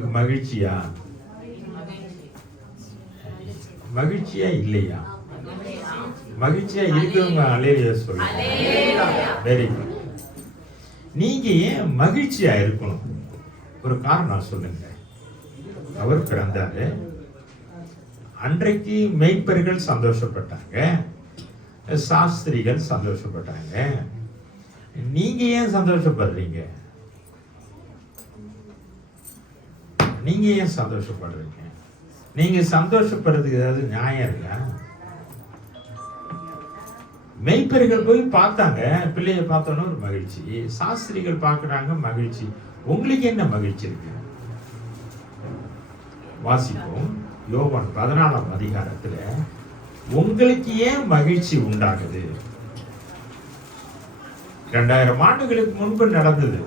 உங்களுக்கு மகிழ்ச்சியா? மகிழ்ச்சியா இல்லையா? மகிழ்ச்சியா இருக்கிறவங்க அல்லேலூயா சொல்லுங்க. Very good. நீங்க ஏன் மகிழ்ச்சியா இருக்கணும்? ஒரு காரணம் சொல்லுங்க. அவர் பிறந்தாரு. அன்றைக்கு மேய்ப்பர்கள் சந்தோஷப்பட்டாங்க, சாஸ்திரிகள் சந்தோஷப்பட்டாங்க. நீங்க ஏன் சந்தோஷப்படுறீங்க? நீங்க ஏன் சந்தோஷப்படுறீங்க? நீங்க சந்தோஷப்படுறதுக்கு ஏதாவது நியாயம் இருக்கா? மெய்ப்பர்கள் போய் பார்த்தாங்க, பிள்ளைய பார்த்தோன்னு ஒரு மகிழ்ச்சி. சாஸ்திரிகள் பார்க்கறாங்க, மகிழ்ச்சி. உங்களுக்கு என்ன மகிழ்ச்சி இருக்கு? வாசிப்போம். யோவான் 14ஆம் அதிகாரத்துல உங்களுக்கு ஏன் மகிழ்ச்சி உண்டாகுது? 2000 ஆண்டுகளுக்கு முன்பு நடந்தது.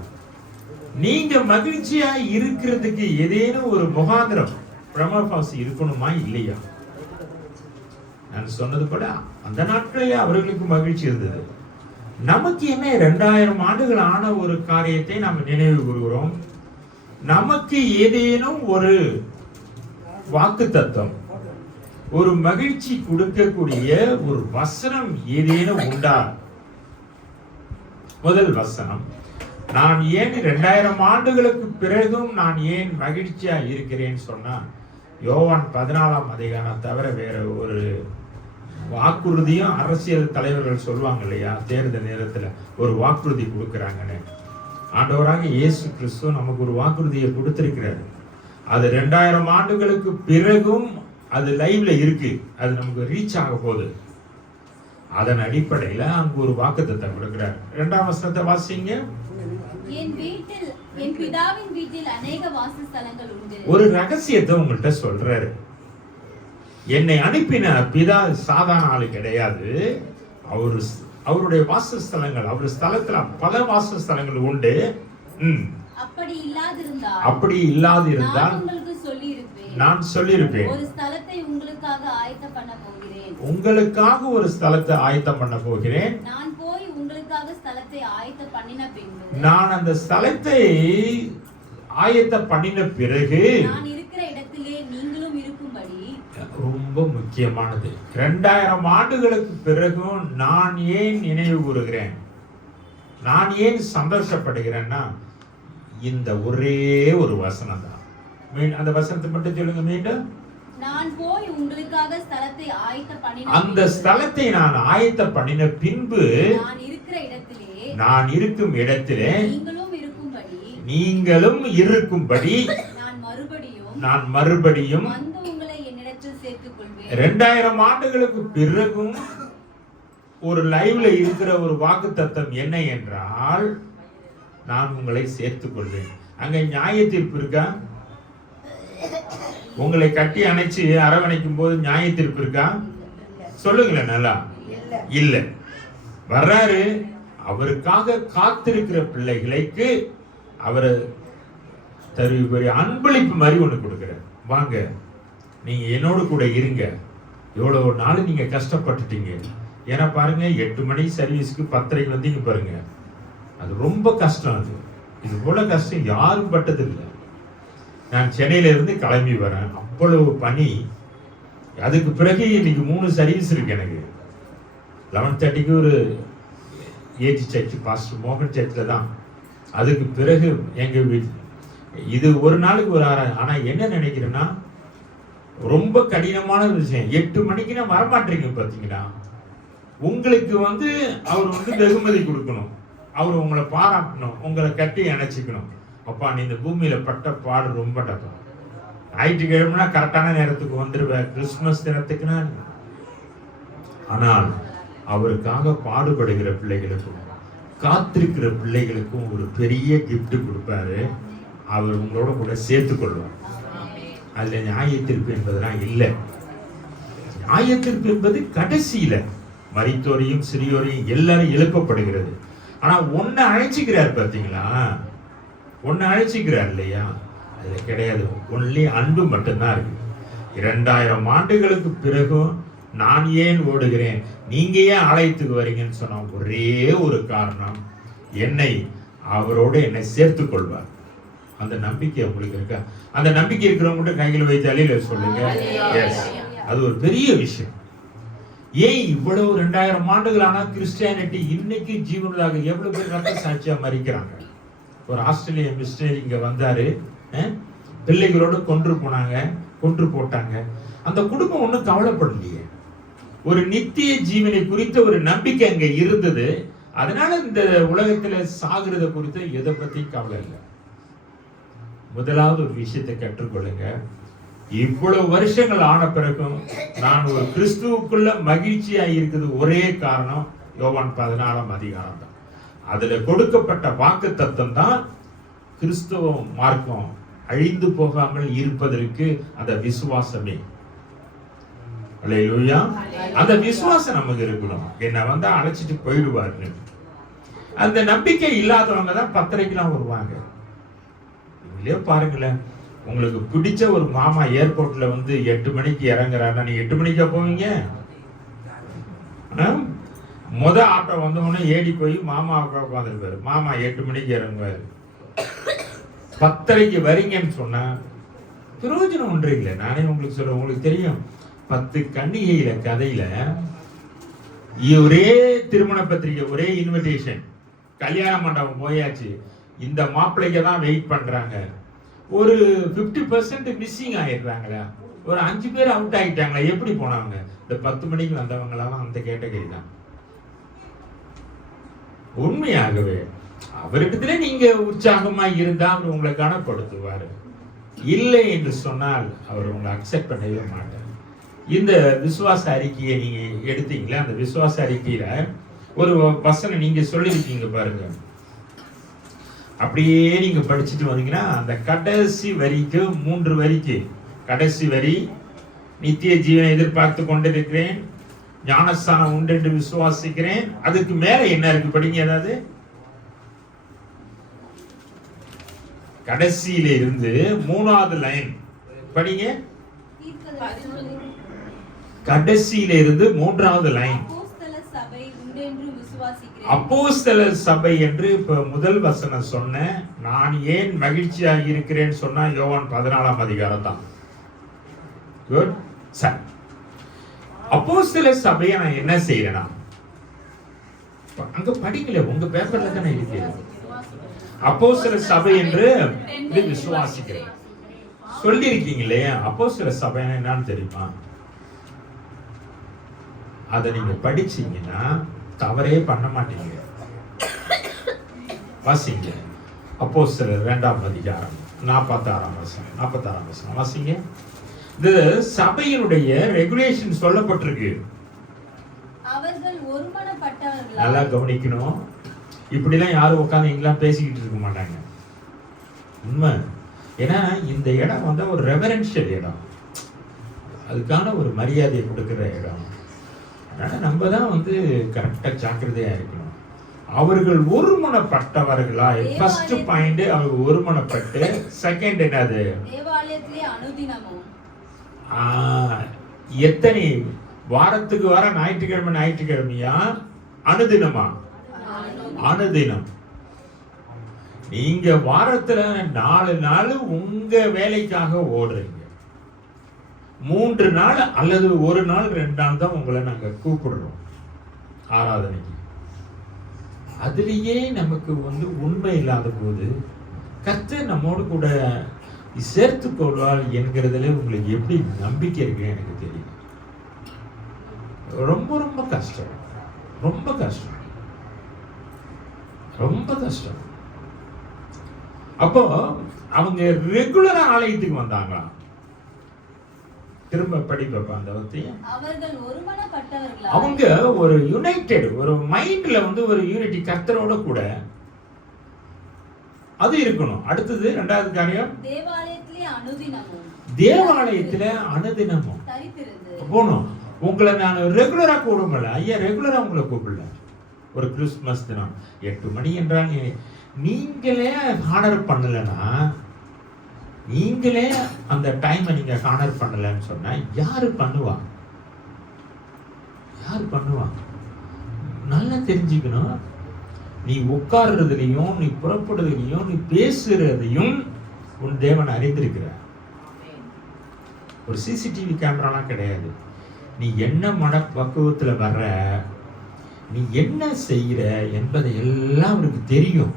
நீங்க மகிழ்ச்சியா இருக்கிறதுக்கு ஏதேனும் ஒரு முகாந்திரம் பிரமபாசி இருக்கணுமா இல்லையா? நான் சொன்னது போல அந்த நாட்களிலே அவர்களுக்கு மகிழ்ச்சி இருந்தது. நமக்கு என்ன 2000 ஆண்டுகள் ஆன ஒரு காரியத்தை நாம் நினைவு கூறுகிறோம். நமக்கு ஏதேனும் ஒரு வாக்கு தத்தம், ஒரு மகிழ்ச்சி கொடுக்கக்கூடிய ஒரு வசனம் ஏதேனும் உண்டா? முதல் வசனம், நான் ஏன் 2000 ஆண்டுகளுக்கு பிறகும் நான் ஏன் மகிழ்ச்சியா இருக்கிறேன்னு சொன்னா, யோவான் 14ஆம் அதிகாரம் தவிர வேற ஒரு வாக்குறுதியும் அரசியல் தலைவர்கள் சொல்லுவாங்க இல்லையா, தேர்தல் நேரத்துல ஒரு வாக்குறுதி கொடுக்கறாங்கன்னு. ஆண்டவராக இயேசு கிறிஸ்து நமக்கு ஒரு வாக்குறுதியை கொடுத்திருக்கிறாரு. அது 2000 ஆண்டுகளுக்கு பிறகும் அது லைவ்ல இருக்கு. அது நமக்கு ரீச் ஆக போகுது. அதன் அடிப்படையில அங்க ஒரு வாக்குத்தத்தம் கொடுக்கிறார். 2ஆம் வசனத்தை வாசிங்க. என் பிதாவின் வீட்டில் अनेक வாசஸ்தலங்கள் உண்டு. ஒரு ரகசியத்தை உங்கள்கிட்ட சொல்றாரு. என்னை அனுப்பின பிதா சாதாரண ஆளு கிடையாது. அவருடைய வாசஸ்தலங்கள், அவர் ஸ்தலத்துல பல வாசஸ்தலங்கள் உண்டு. அப்படி இல்லாதிருந்தால் நான் சொல்லியிருப்பேன். ஒரு ஸ்தலத்தை உங்களுக்காக ஆயத்தம் பண்ண போகிறேன். உங்களுக்காக ஒரு ஸ்தலத்தை ஆயத்தம் பண்ண போகிறேன். நான் போய் உங்களுக்காக ஸ்தலத்தை ஆயத்தம் பண்ணின பிறகு, நான் அந்த ஸ்தலத்தை ஆயத்தம் பண்ணின பிறகு நான் இருக்கிற இடத்திலே நீங்களும் இருக்கும்படி. ரொம்ப முக்கியமானது. 2000 ஆண்டுகளுக்கு பிறகும் நான் ஏன் நினைவு கூறுகிறேன், நான் ஏன் சந்தோஷப்படுகிறேன்னா, இந்த ஒரே ஒரு வசனம் தான். அந்த வசனத்தை மட்டும் சொல்லுங்க மீண்டும். நான் போய் உங்களுக்காக ஸ்தலத்தை ஆயத்தம் பண்ணின, அந்த ஸ்தலத்தை நான் ஆயத்தம் பண்ணின பின்பு நான் இருக்கும் இடத்திலே நீங்களும் இருக்கும்படி நான் மறுபடியும் வந்து உங்களை என்னிடத்தில் சேர்த்துக் கொள்வேன். 2000 ஆண்டுகளுக்கு பிறகும் ஒரு லைவ்ல இருக்கிற ஒரு வாக்குத்தத்தம் என்ன என்றால், நான் உங்களை சேர்த்துக் கொள்வேன். அங்க நியாய தீர்ப்பு இருக்கா? உங்களை கட்டி அணைச்சு அரவணைக்கும் போது நியாய தீர்ப்பு இருக்கா? சொல்லுங்களேன். நல்லா இல்ல. வர்றாரு, அவருக்காக காத்திருக்கிற பிள்ளைகளுக்கு அவர் தருவிபடி அன்பளிப்பு மாதிரி ஒண்ணு கொடுக்கிறார். வாங்க, நீங்க என்னோட கூட இருங்க. எவ்வளவு நாள் நீங்க கஷ்டப்பட்டுட்டீங்க. ஏன்னா பாருங்க, 8 மணி சர்வீஸ்க்கு 10:30 வந்தீங்க பாருங்க. அது ரொம்ப கஷ்டம். அது இது போல கஷ்டம் யாரும் பட்டது இல்லை. நான் சென்னையில இருந்து கிளம்பி வரேன், அவ்வளவு பனி. அதுக்கு பிறகு இன்னைக்கு 3 சர்வீஸ் இருக்கு எனக்கு. 11:30க்கு ஒரு ஏஜி சர்ச் பாஸ்டர் மோகன் சர்ச்சில் தான். அதுக்கு பிறகு எங்க வீட்டு இது ஒரு நாளுக்கு ஒரு 6. ஆனா என்ன நினைக்கிறேன்னா, ரொம்ப கடினமான விஷயம். 8 மணிக்குன்னா வரமாட்டீங்க பாத்தீங்களா? உங்களுக்கு அவர் வெகுமதி கொடுக்கணும், அவர் உங்களை பாராட்டணும், உங்களை கட்டி அணைச்சிக்கணும். அப்பா, நீ இந்த பூமியில பட்ட பாடு ரொம்ப டப்பா. ஞாயிற்றுக்கிழமைனா கரெக்டான நேரத்துக்கு வந்துருவேன், கிறிஸ்துமஸ் தினத்துக்குன்னா. ஆனால் அவருக்காக பாடுபடுகிற பிள்ளைகளுக்கும் காத்திருக்கிற பிள்ளைகளுக்கும் ஒரு பெரிய கிஃப்ட் கொடுப்பாரு. அவர் உங்களோட கூட சேர்த்து கொள்வார். அதுல நியாயத்தீர்ப்பு என்பதெல்லாம் இல்லை. நியாயத்தீர்ப்பு என்பது கடைசியில மரித்தோரையும் சிறியோரையும் எல்லாரும் எழுப்பப்படுகிறது. ஆனா ஒன்னு அழைச்சிக்கிறார் பாத்தீங்களா? ஒன்னு அழைச்சிக்கிறார் இல்லையா? அதுல கிடையாது. ஒன்லி அன்பு மட்டும்தான் இருக்கு. 2000 ஆண்டுகளுக்கு பிறகும் நான் ஏன் ஓடுகிறேன், நீங்க ஏன் ஆலயத்துக்கு வரீங்கன்னு சொன்ன ஒரே ஒரு காரணம், அவரோடு என்னை சேர்த்துக் கொள்வார். அந்த நம்பிக்கை உங்களுக்கு இருக்கா? அந்த நம்பிக்கை இருக்கிறவங்க கைகளை வைத்து அலையில சொல்லுங்க. எஸ், அது ஒரு பெரிய விஷயம். ஏன் இவ்வளவு 2000 ஆண்டுகளான கிறிஸ்டியானிட்டி இன்னைக்கு ஜீவனதாக எவ்வளவு பேர் ரத்த சாட்சியா மறிக்கிறாங்க? ஒரு ஆஸ்திரேலிய மிஷனரி இங்க வந்தாரு, பிள்ளைகளோடு கொன்று போட்டாங்க. அந்த குடும்பம் ஒன்றும் கவலைப்படலையே. ஒரு நித்திய ஜீவனை குறித்த ஒரு நம்பிக்கை அங்க இருந்தது. அதனால இந்த உலகத்துல சாகுறத குறித்து எதை பத்தி கவலை இல்லை. முதலாவது ஒரு விஷயத்தை கற்றுக்கொள்ளுங்க. இவ்வளவு வருஷங்கள் ஆன பிறகும் நான் ஒரு கிறிஸ்துவுக்குள்ள மகிழ்ச்சியா இருக்குது ஒரே காரணம் யோவான் 14 அதிகாரம் தான். அதுல கொடுக்கப்பட்ட வாக்கு தத்தம் தான் கிறிஸ்துவ மார்க்கம் அழிந்து போகாமல் இருப்பதற்கு அந்த விசுவாசமே. அல்லேலூயா. அந்த விசுவாசம் நமக்கு இருக்கணும். என்ன அழைச்சிட்டு போயிடுவாரு. அந்த நம்பிக்கை இல்லாதவங்க தான் 10:30 வருவாங்க. இல்லையோ பாருங்களேன், உங்களுக்கு பிடிச்ச ஒரு மாமா ஏர்போர்ட்ல 8 மணிக்கு இறங்குறாருன்னா நீங்க 8 மணிக்கா போவீங்க? முத ஆட்டோ வந்தவொடனே ஏடி போய் மாமா உட்காந்துருப்பாரு. மாமா 8 மணிக்கு இறங்குவாரு. 10:30 வரீங்கன்னு சொன்னா பிரயோஜனம் ஒன்று இல்லை. நானே உங்களுக்கு சொல்றேன். உங்களுக்கு தெரியும் 10 கன்னிகையில கதையில ஒரே திருமண பத்திரிகை, ஒரே இன்விடேஷன், கல்யாண மண்டபம் போயாச்சு. இந்த மாப்பிள்ளைக்கு தான் வெயிட் பண்றாங்க. ஒரு 50% மிஸ்ஸிங் ஆயிடுறாங்களா, ஒரு 5 பேர் அவுட் ஆயிட்டாங்களா. எப்படி போனாங்க? இந்த 10 மணிக்கு வந்தவங்களாம் அந்த கேட்டகரி தான். உண்மையாகவே அவரிடத்துல நீங்க உற்சாகமா இருந்தா அவர் உங்களை கனப்படுத்துவாரு. இல்லை என்று சொன்னால் அவர் உங்களை அக்செப்ட் பண்ணவே மாட்டார். இந்த விசுவாச அறிக்கையை நீங்க எடுத்தீங்களா? அந்த விசுவாச அறிக்கையில ஒரு வசனம் நீங்க சொல்லியிருக்கீங்க பாருங்க. அப்படியே நீங்க படிச்சுட்டு வந்தீங்கன்னா அந்த கடைசி வரிக்கு 3 வரிக்கு கடைசி வரி, நித்திய ஜீவனை எதிர்பார்த்து கொண்டிருக்கிறேன், ஞானஸ்தானம் உண்டு என்று விசுவாசிக்கிறேன். அதுக்கு மேல என்ன இருக்கு படிங்க. ஏதாவது கடைசியில இருந்து 3வது லைன் படிங்க. கடைசியில இருந்து 3வது லைன், அப்போஸ்தல சபை என்று இப்ப முதல் வசனம் சொன்ன. நான் ஏன் மகிழ்ச்சியாக இருக்கிறேன்னு சொன்னா யோவான் 14 அதிகாரம் தான். குட். சரி, அப்போஸ்தல சபையை நான் என்ன செய்யறேனா? அங்க படிக்கல, உங்க பேப்பர்ல தானே இருக்கு. அப்போஸ்தல சபை என்று விசுவாசிக்கிறேன் சொல்லி இருக்கீங்களே. அப்போஸ்தல சபை என்னன்னு தெரியுமா? அதை நீங்க படிச்சீங்கன்னா தவறே பண்ண மாட்டீங்க. வாசிங்க அப்போஸ்தலர் 2 அதிகாரம் 46 வசனம் வாசிங்க. இந்த சபையினுடைய ரெகுலேஷன் சொல்லப்பட்டிருக்கு. அவர்கள் ஒருமனப்பட்டவர்களாய். நல்லா கவனிக்கணும். இப்படிலாம் யாரும் உட்கார்ந்து இங்கெல்லாம் பேசிக்கிட்டு இருக்க மாட்டாங்க. உண்மை. ஏன்னா இந்த இடம் ஒரு ரெவரன்ஷியல் இடம், அதுக்கான ஒரு மரியாதையை கொடுக்கிற இடம். அதனால நம்ம தான் கரெக்டா ஜாக்கிரதையா இருக்கணும். அவர்கள் ஒருமனப்பட்டவர்களாய். ஃபர்ஸ்ட் பாயிண்ட் அவங்க ஒருமனப்பட்டு. செகண்ட் என்னது? தேவாலயத்திலே அனுதினமும். எத்தனை வாரத்துக்கு வாரம் ஞாயிற்றுக்கிழமையா அனுதினமா? அனுதினம். நீங்க வாரத்துல 4 நாள் உங்க வேலைக்காக ஓடுறீங்க. 3 நாள் அல்லது 1 நாள் 2 நாள் தான் உங்களை நாங்க கூப்பிடுறோம் ஆராதனைக்கு. அதுலயே நமக்கு உண்மை இல்லாத போது கர்த்தர் நம்மோடு கூட சேர்த்து கொள்வார் என்கிறதுல உங்களுக்கு எப்படி நம்பிக்கை இருக்கு எனக்கு தெரியும். ரொம்ப ரொம்ப கஷ்டம், ரொம்ப கஷ்டம், ரொம்ப கஷ்டம். அப்போ அவங்க ரெகுலரா ஆலயத்துக்கு வந்தாங்களா? திரும்ப படிப்பா அந்த வார்த்தையை. அவர்கள் ஒருமனப்பட்டவர்களாய். அவங்க ஒரு யுனைடெட், ஒரு மைண்ட்ல ஒரு யூனிட்டி கர்த்தரோட கூட அது இருக்கணும். அடுத்தது 2வது காரியம், தேவாலயத்திலே அனுதினமும். தேவாலயத்துல அனுதினமும் போகணும். உங்களை நான் ரெகுலரா கூப்பிடல ஐயா, ரெகுலரா உங்களை கூப்பிடல. ஒரு கிறிஸ்துமஸ் தினம் 8 மணி என்றால் நீங்களே ஹானர் பண்ணலன்னா, நீங்களே அந்த டைமை நீங்க ஹானர் பண்ணலன்னு சொன்னா யாரு பண்ணுவா? யாரு பண்ணுவா? நல்லா தெரிஞ்சுக்கணும். நீ உட்கார்றதுலையும், நீ புறப்படுறதுலையும், நீ பேசுறதையும் உன் தேவன் அறிந்திருக்கிறார். ஒரு சிசிடிவி கேமராலாம் கிடையாது. நீ என்ன மனப்பக்குவத்துல வர்ற, நீ என்ன செய்கிற என்பதை எல்லாம் அவருக்கு தெரியும்.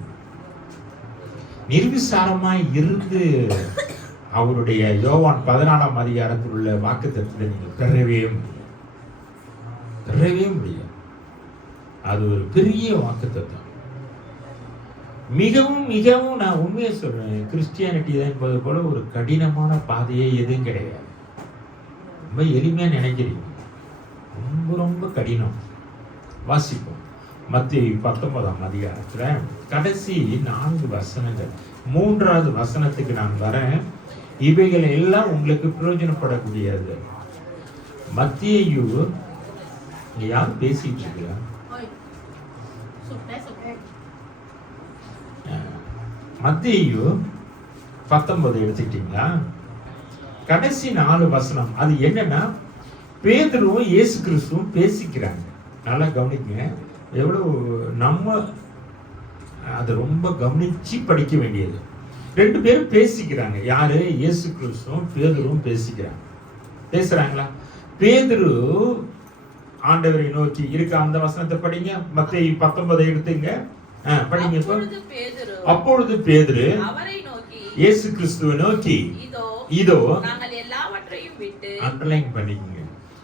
நிர்விசாரமாய் இருந்து அவருடைய யோவான் 14ஆம் அதிகாரத்தில் உள்ள வாக்குத்தத்தத்தை நீங்க பெறவே முடியாது. அது ஒரு பெரிய வாக்குத்தத்தம். மிகவும் மிகவும் நான் உண்மையை சொல்றேன், கிறிஸ்டியானிட்டி தான் என்பது போல ஒரு கடினமான பாதையே எதுவும் கிடையாது. ரொம்ப எளிமையா நினைக்கிறீங்க, ரொம்ப ரொம்ப கடினம். வாசிப்போம். மத்தேயு 19ஆம் அதிகாரத்துல கடைசி 4 வசனங்கள். 3வது வசனத்துக்கு நான் வரேன். இவைகள் எல்லாம் உங்களுக்கு பிரயோஜனப்படக்கூடியது. மத்தேயு, யார் பேசிட்டு இருக்கிறா? மத்தேயு 19 எடுத்துக்கிட்டீங்களா? கடைசி 4 வசனம். அது என்னன்னா, பேதுருவும் இயேசு கிறிஸ்துவும் பேசிக்கிறாங்க. நல்லா கவனிங்க. எவ்வளவு நம்ம அதை ரொம்ப கவனிச்சு படிக்க வேண்டியது. 2 பேரும் பேசிக்கிறாங்க. யாரு? இயேசு கிறிஸ்துவும் பேதுருவும் பேசிக்கிறாங்க. பேசுறாங்களா? பேதுரு ஆண்டவரை நோக்கி இருக்க அந்த வசனத்தை படிங்க. மத்தேயு 19 எடுத்துங்க, படிங்க. அப்பொழுது பேதுரு இயேசு கிறிஸ்துவை நோக்கி, இதோ நாங்கள் எல்லாவற்றையும் விட்டு, அண்டர்லைன் பண்ணிக்கங்க.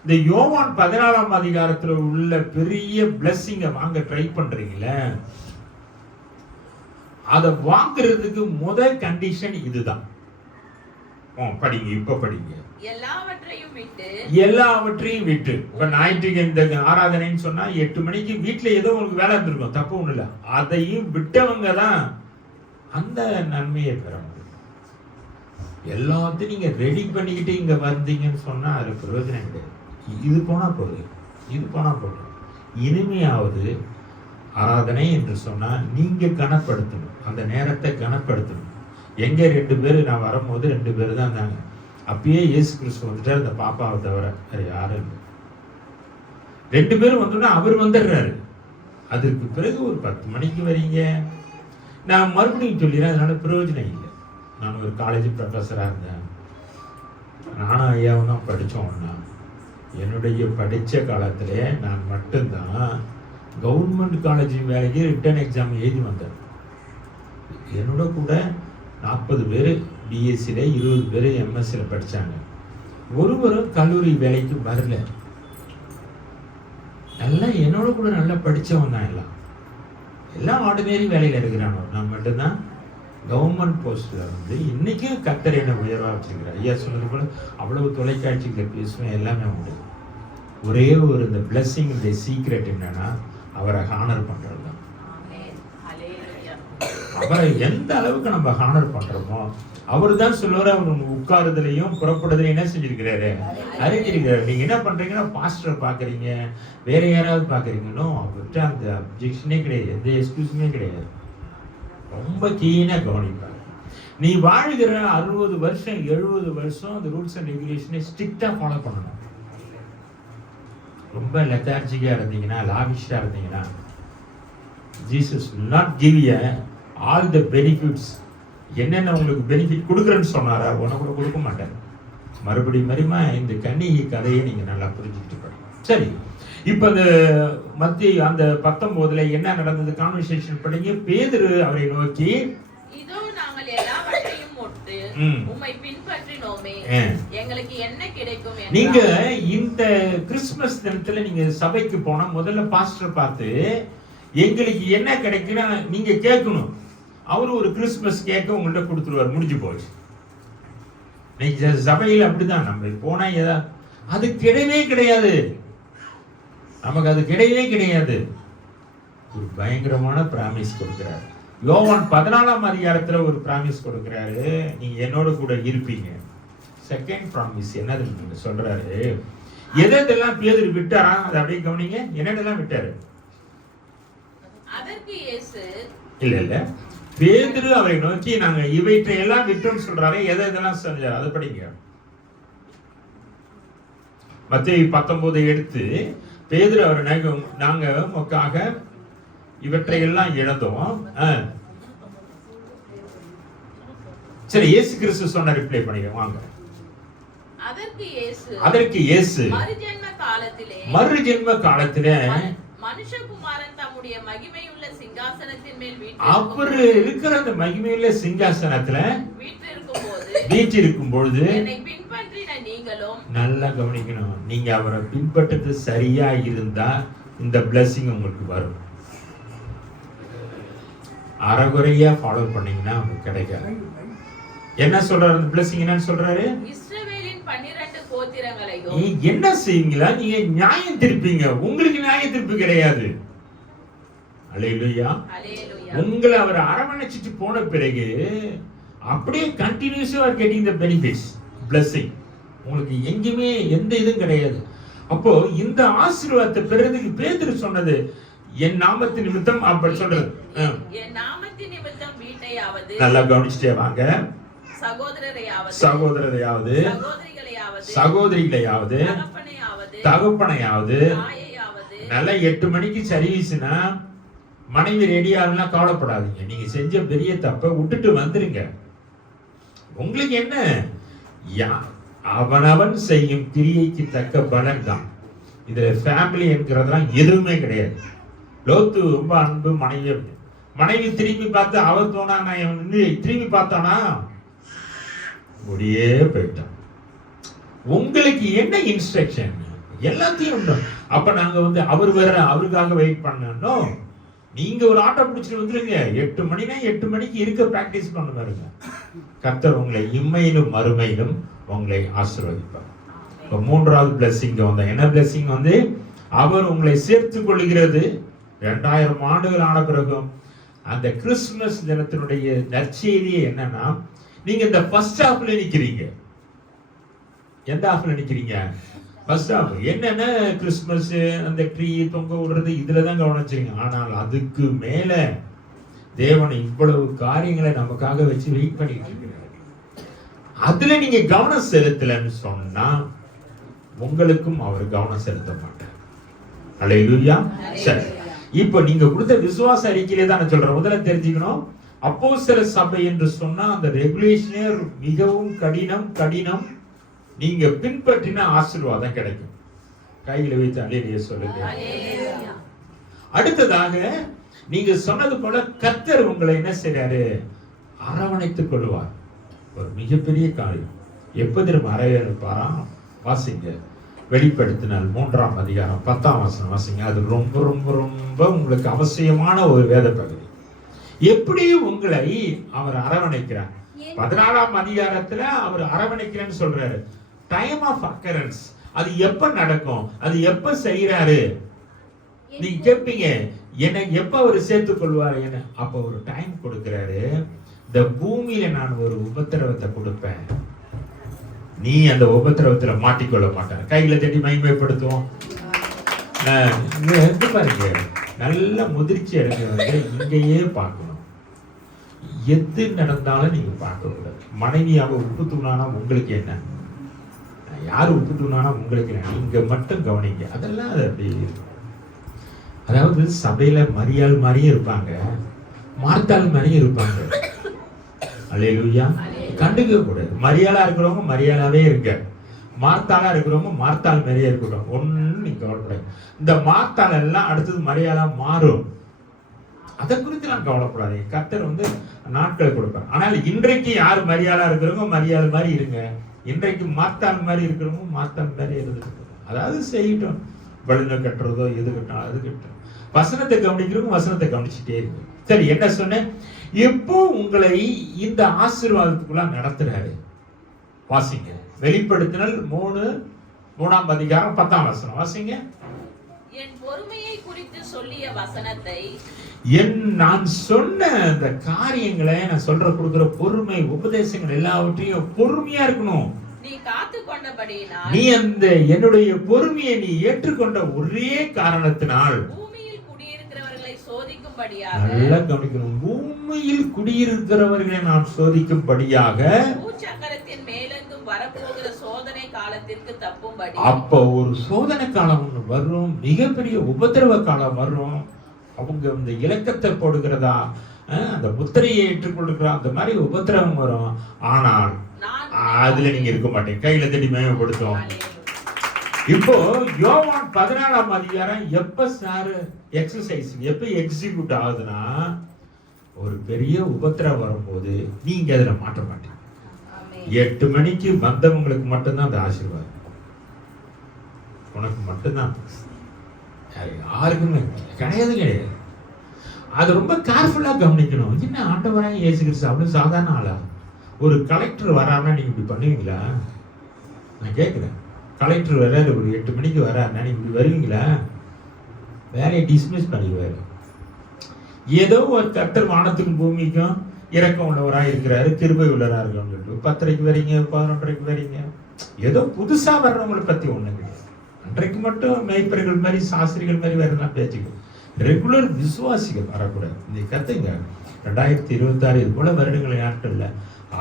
இந்த யோவான் 14ஆம் அதிகாரத்துல உள்ள பெரிய பிளெஸிங்க வாங்க ட்ரை பண்றீங்களே, அத வாங்குறதுக்கு முதல் கண்டிஷன் இதுதான். படிங்க, இப்ப படிங்க. எல்லாவற்றையும் விட்டு. இப்ப ஞாயிற்றுக்கிழமை இந்த ஆராதனைன்னு சொன்னா 8 மணிக்கு வீட்டுல ஏதோ உங்களுக்கு வேலை இருந்திருக்கும், தப்பு ஒண்ணு இல்ல. அதையும் விட்டவங்க தான் அந்த நன்மையை பெற முடியும். எல்லாத்தையும் நீங்க ரெடி பண்ணிக்கிட்டு இங்க வந்தீங்கன்னு சொன்னா அது பிரயோஜனம் கிடையாது. இது போனா போதும். இனிமையாவது ஆராதனை என்று சொன்னா நீங்க கனப்படுத்தணும், அந்த நேரத்தை கனப்படுத்தணும். எங்க 2 பேரு, நான் வரும்போது 2 பேரு தான் இருந்தாங்க. அப்பயே இயேசு கிறிஸ்து வந்துட்டார், அந்த பாப்பாவை தவிர வேற யாரும் இல்லை. 2 பேரும் வந்தோன்னா அவர் வந்துடுறாரு. அதற்கு பிறகு ஒரு 10 மணிக்கு வரீங்க. நான் மறுபடியும் சொல்லிடுறேன், அதனால பிரயோஜனம் இல்லை. நான் ஒரு காலேஜ் ப்ரொஃபஸராக இருந்தேன். நானும் ஐயாவும் தான் படித்தோம் ஒன்றா. என்னுடைய படித்த காலத்திலே நான் மட்டும்தான் கவர்மெண்ட் காலேஜ் வேலைக்கு ரிட்டன் எக்ஸாம் எழுதி வந்தேன். என்னோட கூட 40 பேர் பிஎஸ்சியில், 20 பேர் எம்எஸ்சியில் படித்தாங்க. ஒருவரும் கல்லூரி வேலைக்கு வரல. எல்லாம் என்னோட கூட நல்லா படித்தவன் தான். எல்லாம் ஆர்டினரி வேலையில் இருக்கிறானோ. நான் மட்டும்தான் கவர்மெண்ட் போஸ்டில் வந்து இன்றைக்கும் கர்த்தர் என்ன உயர்வாக வச்சுருக்கிறார். ஐயா சொன்னது போல அவ்வளவு தொலைக்காட்சிகள் பேசுவேன், எல்லாமே உண்டு. ஒரே ஒரு இந்த பிளெஸிங், இந்த சீக்ரெட் என்னன்னா, அவரை ஹானர் பண்ணுறது தான். அவரை எந்த அளவுக்கு நம்ம ஹானர் பண்ணுறோமோ, அவர் தான் சொல்லுவார். அவர் உட்காருதலையும் புறப்படுதலையும் என்ன செஞ்சிருக்கிறாரு, அறிஞ்சிருக்கிறாரு. நீங்கள் என்ன பண்ணுறீங்கன்னா, பாஸ்டரை பார்க்குறீங்க, வேற யாராவது பார்க்குறீங்கன்னு அவர்கிட்ட அந்த அப்ஜெக்ஷனே கிடையாது, எந்த எக்ஸ்கியூஸுமே கிடையாது. ரொம்ப கீனாக கவனிப்பாங்க. நீ வாழ்கிற 60 வருஷம் 70 வருஷம் அந்த ரூல்ஸ் அண்ட் ரெகுலேஷனை ஸ்ட்ரிக்டாக ஃபாலோ பண்ணணும். ரொம்ப லெத்தார்ஜிக்காக இருந்தீங்கன்னா, லாவிஷாக இருந்தீங்கன்னா, Jesus will not give you all the benefits. என்னென்ன உங்களுக்கு பெனிஃபிட் கொடுக்குறேன்னு சொன்னாரா, உனக்கு கூட கொடுக்க மாட்டார். மறுபடியும் இந்த கன்னிகை கதையை நீங்கள் நல்லா புரிஞ்சுக்கிட்டு பாருங்க. சரி, இப்போ அந்த மத்திய அந்த 19 என்ன நடந்தது கான்வர்சேஷன் படிங்க. பேதுரு அவரை நோக்கி, இதோ நாங்கள் எல்லாவற்றையும் ஒட்டு உம்மை பின்பற்றினோமே, எங்களுக்கு என்ன கிடைக்கும்? நீங்க இந்த கிறிஸ்துமஸ் தினத்துல நீங்க சபைக்கு போனா முதல்ல பாஸ்டர் பார்த்து எங்களுக்கு என்ன கிடைக்குன்னா நீங்க கேட்கணும். அவரு ஒரு கிறிஸ்துமஸ் கேக்க உங்கள்ட்ட கொடுத்துருவார், முடிஞ்சு போச்சு. நீங்க சபையில் அப்படிதான். நம்ம போனா ஏதா அது கிடையவே கிடையாது, நமக்கு அது கிடையவே கிடையாது. ஒரு பயங்கரமான பிராமிஸ் கொடுக்கிறாரு. யோவான் 14ஆம் அதிகாரத்துல ஒரு பிராமிஸ் கொடுக்கிறாரு, நீங்க என்னோட கூட இருப்பீங்க. செகண்ட் பிராமிஸ் என்னது சொல்றாரு, எதெல்லாம் பேதுரு விட்டாரா அதை அப்படியே கவனிங்க. என்னென்னலாம் விட்டாரு? அதற்கு இயேசு, இல்ல பேதுரு அவரை நோக்கி, நாங்க இவற்றை எல்லாம் விட்டோம்னு சொல்றாரு. எதெல்லாம் செஞ்சாரு அதை படிங்க. மத்தேயு 19 எடுத்து, பேதுரு அவர் நாங்க உமக்காக இவற்றை எல்லாம் இழந்தோம். சரி, இயேசு கிறிஸ்து சொன்ன ரிப்ளை பண்ணிக்க வாங்க. அதற்கு இயேசு மறுஜென்ம காலத்திலே மனுஷகுமாரன் தம்முடைய மகிமையுள்ள சிங்காசனத்தின் மேல் அவர் இருக்கிற அந்த மகிமையுள்ள சிங்காசனத்துல வீற்றிருக்கும் பொழுது என்னை பின்பற்றின நீங்களும் நல்லா கவனிக்கணும். நீங்க அவரை பின்பற்றது சரியா இருந்தா இந்த blessing உங்களுக்கு வரும். அறகுறையா ஃபாலோ பண்ணீங்கன்னா உங்களுக்கு கிடைக்காது. என்ன சொல்றாரு அந்த blessing? என்னன்னு சொல்றாரு? இஸ்ரவேலின் 12 கோத்திரங்களையும் நீங்க என்ன செய்வீங்களா? நீங்க நியாயம் திருப்பீங்க. உங்களுக்கு நியாய திருப்பு கிடையாது. அல்லேலூயா. உங்களை அவர் அரவணைச்சிட்டு போன பிறகு அப்படியே கண்டினியூஸா கெட்டிங் தி பெனிஃபிட்ஸ், blessing. உங்களுக்கு எங்கேயுமே எந்த இதுவும் கிடையாது. அப்போ இந்த ஆசீர்வாதத்தை பெறுறதுக்கு பேதுரு சொன்னது என் நாமத்தின் நிமித்தம் அப்படி சொல்றது. என் நாமத்தின் நிமித்தம் வீட்டையாவது, நல்லா கவனிச்சிட்டே வாங்க, சகோதரரையாவது, சகோதரிகளையாவது, தகப்பனையாவது, நல்லா 8 மணிக்கு சர்வீஸ்னா மனைவி ரெடியாகனா கவலைப்படாதீங்க. நீங்க செஞ்ச பெரிய தப்பை விட்டுட்டு வந்துருங்க. உங்களுக்கு என்ன, அவனவன் செய்யும் கிரியைக்கு தக்க பலன் தான். இதுல ஃபேமிலி என்கிறதெல்லாம் எதுவுமே கிடையாது. லோத்து ரொம்ப அன்பு மனைவி திரும்பி பார்த்து அவர் தோணா திரும்பி பார்த்தானா முடியே போயிட்டான். உங்களுக்கு என்ன இன்ஸ்ட்ரக்ஷன்? எல்லாத்தையும் உண்டு. அப்ப நாங்க அவர் வேற அவருக்காக வெயிட் பண்ணணும். நீங்க ஒரு ஆட்டோ பிடிச்சிட்டு வந்துருங்க. 8 மணினா 8 மணிக்கு இருக்க பிராக்டிஸ் பண்ண பாருங்க. கர்த்தர் உங்களை இம்மையிலும் மறுமையிலும் உங்களை ஆசீர்வதிப்பார். இப்ப 3வது blessing வந்தா என்ன blessing? அவர் உங்களை சேர்த்துக் கொள்கிறது. 2000 ஆண்டுகள் ஆன பிறகும் அந்த கிறிஸ்துமஸ் தினத்தினுடைய நற்செய்தியே என்னன்னா, நீங்க இந்த ஃபர்ஸ்ட் ஹாஃப்ல நிக்கிறீங்க. எந்த ஹாஃப்ல நிக்கிறீங்க? First half. என்னன்னா கிறிஸ்துமஸ் அந்த ட்ரீ தொங்க விடுறது இதுலதான் கவனிச்சிருங்க. ஆனால் அதுக்கு மேல தேவன் இவ்வளவு காரியங்களை நமக்காக வச்சு வெயிட் பண்ணிட்டு இருக்கிறார். அதுல நீங்க கவனம் செலுத்தலன்னு சொன்னா உங்களுக்கும் அவர் கவனம் செலுத்த மாட்டார். அல்லேலூயா. சரி, இப்போ நீங்க கொடுத்த விசுவாச அறிக்கையிலே தான் சொல்றேன். முதல்ல தெரிஞ்சுக்கணும், அப்போஸ்தல சபை என்று சொன்னா அந்த ரெகுலேஷனே மிகவும் கடினம். நீங்க பின்பற்றின ஆசீர்வாதம் கிடைக்கும். கையில வைத்து அல்லேலூயா சொல்லுங்க. அடுத்ததாக நீங்க சொன்னது போல கர்த்தர் உங்களை என்ன செய்றாரு? அரவணைத்துக் கொள்வார். ஒரு மிகப்பெரிய காரியம். எப்ப திரும்ப அரவணைப்பாராம்? வாசிங்க, வெளிப்படுத்தினால் 3ஆம் அதிகாரம் 10ஆம் வசனம் வாசிங்க. அது ரொம்ப ரொம்ப ரொம்ப உங்களுக்கு அவசியமான ஒரு வேத பகுதி. எப்படி உங்களை அவர் அரவணைக்கிறார்? 14ஆம் அதிகாரத்துல அவர் அரவணைக்கிறேன்னு சொல்றாரு. டைம் ஆஃப் அக்கரன்ஸ், அது எப்ப நடக்கும், அது எப்ப செய்யறாரு? நீங்க கேட்பீங்க, எனக்கு எப்ப அவர் சேர்த்துக் கொள்வாரு? என்ன அப்ப ஒரு டைம் கொடுக்கிறாரு. இந்த பூமியில நான் ஒரு உபத்திரவத்தை கொடுப்பேன், நீ அந்த உபத்திரவத்துல மாட்டிக்கொள்ள மாட்டார். கையில தட்டி மகிமைப்படுத்துவோம். பாருங்க, நல்ல முதிர்ச்சி அடைஞ்சவங்க இங்கேயே பார்க்கணும். எது நடந்தாலும் நீங்க பார்க்க கூடாது. மனைவியாக உப்பு தூணானா உங்களுக்கு என்ன, யாரு உப்பு தூணானா உங்களுக்கு என்ன, நீங்க மட்டும் கவனிங்க. அதெல்லாம் அது அப்படி இருக்கும். அதாவது சபையில மரியாள் மாதிரியும் இருப்பாங்க, மார்த்தாள் மாதிரியும் இருப்பாங்க. அல்லேலூயா. கண்டுக்க கூடாது. மரியாளா இருக்கிறவங்க மரியாளாவே இருக்க, மார்த்தாளா இருக்கிறவங்க மார்த்தாள் மாதிரியே இருக்கட்டும். ஒன்னு நீங்க கவலைப்படாது. இந்த மார்த்தாள் எல்லாம் அடுத்தது மரியாளா மாறும். அதை குறித்து நான் கவலைப்படாதீங்க. கர்த்தர் நாட்களை கொடுப்பார். ஆனால் இன்றைக்கு யார் மரியாளா இருக்கிறவங்க மரியாள் மாதிரி இருங்க. இன்றைக்கு மார்த்தாள் மாதிரி இருக்கிறவங்க மார்த்தாள் மாதிரி இருந்துட்டு, அதாவது செய்யட்டும். பலூனை கட்டுறதோ எது கட்டணும் அது கட்டணும். வசனத்தை கவனிக்கிறவங்க வசனத்தை கவனிச்சுட்டே இருக்கு. சரி, என்ன சொன்னேன்? எப்போ உங்களை இந்த ஆசீர்வாதத்துக்குள்ள நடத்துறாரு? வாசிங்க, வெளிப்படுத்தினல் 3ஆம் அதிகாரம் 10ஆம் வசனம் வாசிங்க. என் பொறுமையை குறித்து சொல்லிய வசனத்தை, நான் சொன்ன அந்த காரியங்களை, நான் கொடுக்கிற பொறுமை உபதேசங்கள் எல்லாவற்றையும் பொறுமையா இருக்கணும். நீ காத்துக்கொண்டபடியினால், நீ அந்த என்னுடைய பொறுமையை நீ ஏற்றுக்கொண்ட ஒரே காரணத்தினால் பூமியில் குடியிருக்கிறவர்களை சோதிக்கும்படியாக, நல்லா கவனிக்கணும், பூமியில் குடியிருக்கிறவர்களை நான் சோதிக்கும்படியாக, பூச்சக்கரத்தின் மேலெங்கும் வரப்போகிற சோதனை காலத்திற்கு தப்பும்படி. அப்ப ஒரு சோதனை காலம் வரும், மிகப்பெரிய உபத்திரவ காலம் வரும். அவங்க இந்த இலக்கத்தை போடுகிறதா, அந்த முத்திரையை ஏற்றுக்கொள்கிற அந்த மாதிரி உபத்திரவம் வரும். ஆனால் அதுல நீங்க இருக்க மாட்டீங்க, கையில தட்டி மேம்படுத்தும். இப்போ யோவான் 14ஆம் அதிகாரம் எப்ப சார் எக்ஸசைஸ் எப்ப எக்ஸிக்யூட் ஆகுதுன்னா, ஒரு பெரிய உபத்திரவம் வரும்போது நீங்க அதுல மாட்ட மாட்டீங்க. 8 மணிக்கு வந்தவங்களுக்கு மட்டும்தான் அந்த ஆசீர்வாதம், உனக்கு மட்டும்தான், யாருக்குமே கிடையாது. அது ரொம்ப கேர்ஃபுல்லா கவனிக்கணும். என்ன ஆண்டவராக இயேசு கிறிஸ்து அவ்வளவு சாதாரண ஆளா? ஒரு கலெக்டர் வராருன்னா நீங்க இப்படி பண்ணுவீங்களா? நான் கேட்கிறேன். கலெக்டர் வர்றாரு, ஒரு 8 மணிக்கு வர்றாருன்னா நீங்க இப்படி வருவீங்களா? வேலையை டிஸ்மிஸ் பண்ணிடுவாரு. ஏதோ ஒரு கர்த்தர் வானத்துக்கும் பூமிக்கும் இரக்கம் உள்ளவராக இருக்கிறாரு, கிருபை உள்ளவராக இருக்கான்னு சொல்லிட்டு 10:30 வரீங்க, 11:30 வரீங்க. ஏதோ புதுசா வர்றவங்களை பத்தி ஒண்ணு கிடையாது. அன்றைக்கு மட்டும் மேய்ப்பர்கள் மாதிரி சாஸ்திரிகள் மாதிரி வரலாம் பேச்சுக்கும். ரெகுலர் விசுவாசிகள் வரக்கூடாது. நீ கத்துங்க. 2026 இது போல வருடங்கள் நாட்கள்ல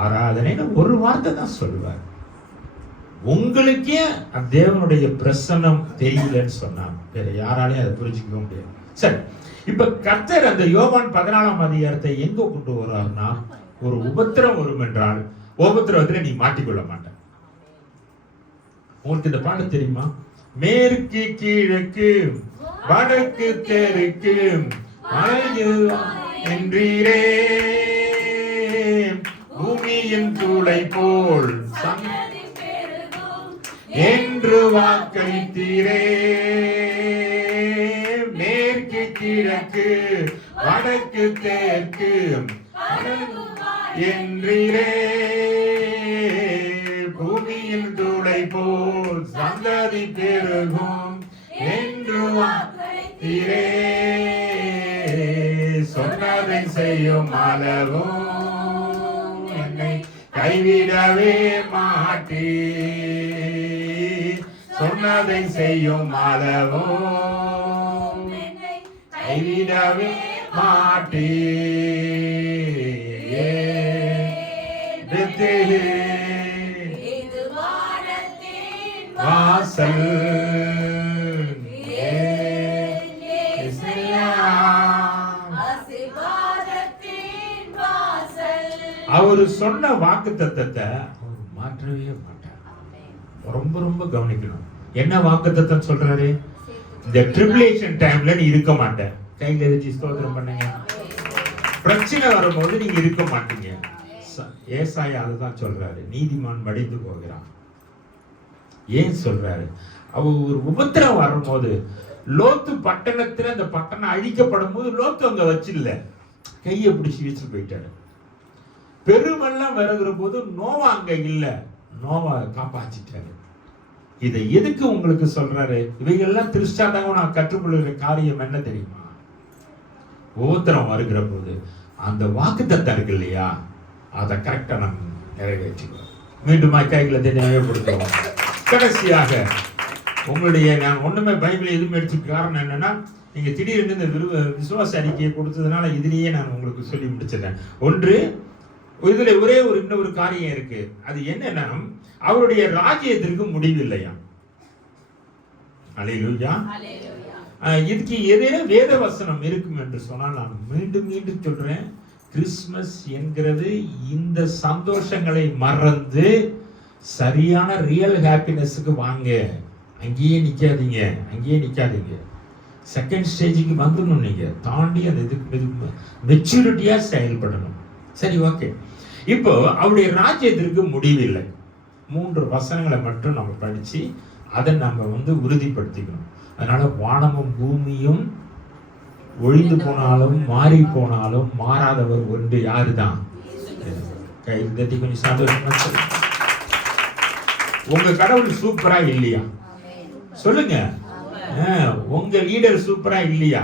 ஆராதனைன்னு ஒரு வார்த்தை தான் சொல்லுவார். உங்களுக்கே தேவனுடைய பிரசன்னம் தெரியலன்னு சொன்னா வேற யாராலையும் அதை புரிஞ்சுக்க முடியாது. சரி, இப்ப கர்த்தர் அந்த யோவான் 14ஆம் அதிகாரத்தை எங்க கொண்டு வர்றாருன்னா, ஒரு உபத்திரம் வரும் என்றால் உபத்திரவத்துல நீ மாட்டிக்கொள்ள மாட்ட. உங்களுக்கு இந்த பாட்டு தெரியுமா? மேற்கு கிழக்கு வடக்கு தெற்கு என்றீரே, பூமியின் தூளை போல் என்று வாக்களித்தீரே. மேற்கு கிழக்கு வடக்கு தெற்கு என்றீரே, பூமியின் தூளை போல் சந்ததி பெருகும் என்று வாக்களித்தீரே. சொன்னதை செய்யும் அளவும் என்னை கைவிடவே மாட்டே. சொன்னதை செய்யும் அளவும் என்னை கைவிடவே மாட்டே. வாசல் அவரு சொன்ன வாக்கு தத்தத்தை அவர் மாற்றவே மாட்டார். ரொம்ப ரொம்ப கவனிக்கணும். என்ன வாக்கு தத்தம் சொல்றாரு? இந்த ட்ரிபுலேஷன் டைம்ல நீ இருக்க மாட்ட. கையில வச்சு ஸ்தோத்திரம் பண்ணுங்க. பிரச்சனை வரும்போது நீங்க இருக்க மாட்டீங்க. ஏசாயா அதுதான் சொல்றாரு. நீதிமான் மடிந்து போகிறான். ஏன் சொல்றாரு? அவ ஒரு உபத்திரம் வரும்போது, லோத்து பட்டணத்துல அந்த பட்டணம் அழிக்கப்படும் போது லோத்து அங்க வச்சில்ல, கையை பிடிச்சி வீச்சு போயிட்டாரு. பெருவெல்லாம் வருகிற போது நோவா அங்க இல்ல, நோவா காப்பாற்றிட்டாரு. இதை எதுக்கு உங்களுக்கு சொல்றாரு? இவைகள்லாம் திருஷ்டாந்தம் நான் கற்றுக்கொள்கிற காரியம் என்ன தெரியுமா? உபத்திரம் வருகிற போது அந்த வாக்குத்தத்தம் இருக்கு இல்லையா, அதை கரெக்டா நம்ம நிறைவேற்றிக்குவோம். மீண்டும் கைகளை நினைவுபடுத்துவோம். கடைசியாக உங்களுடைய, நான் ஒண்ணுமே பைபிள் எதுவுமே எடுத்துக்க காரணம் என்னன்னா, நீங்க திடீர்னு இந்த விசுவாச அறிக்கையை கொடுத்ததுனால இதுலயே நான் உங்களுக்கு சொல்லி முடிச்சிடறேன். ஒன்று, இதுல ஒரே ஒரு இன்னொரு காரியம் இருக்கு. அது என்னன்னா, அவருடைய ராஜ்யத்திற்கு முடிவில்லையா. அல்லேலூயா. இதுக்கு ஏதேனும் வேத வசனம் இருக்கும் என்று சொன்னால், நான் மீண்டும் மீண்டும் சொல்றேன், கிறிஸ்துமஸ் என்கிறது இந்த சந்தோஷங்களை மறந்து சரியான ரியல் ஹாப்பினஸுக்கு வாங்க. அங்கேயே நிக்காதீங்க. செகண்ட் ஸ்டேஜுக்கு வந்துடணும். நீங்க தாண்டி அந்த இதுக்கு மெச்சூரிட்டியா செயல்படணும். சரி, ஓகே. இப்போ அவருடைய ராஜ்யத்திற்கு முடிவில்லை. 3 வசனங்களை மட்டும் நம்ம படிச்சு அதை நம்ம உறுதிப்படுத்திக்கணும். அதனால வானமும் பூமியும் ஒழிந்து போனாலும் மாறி போனாலும் மாறாதவர் ஒன்று யாருதான்? கை தட்டி கொஞ்சம் சந்தோஷமா சொல்லுங்க. உங்க கடவுள் சூப்பரா இல்லையா? சொல்லுங்க. உங்க லீடர் சூப்பரா இல்லையா?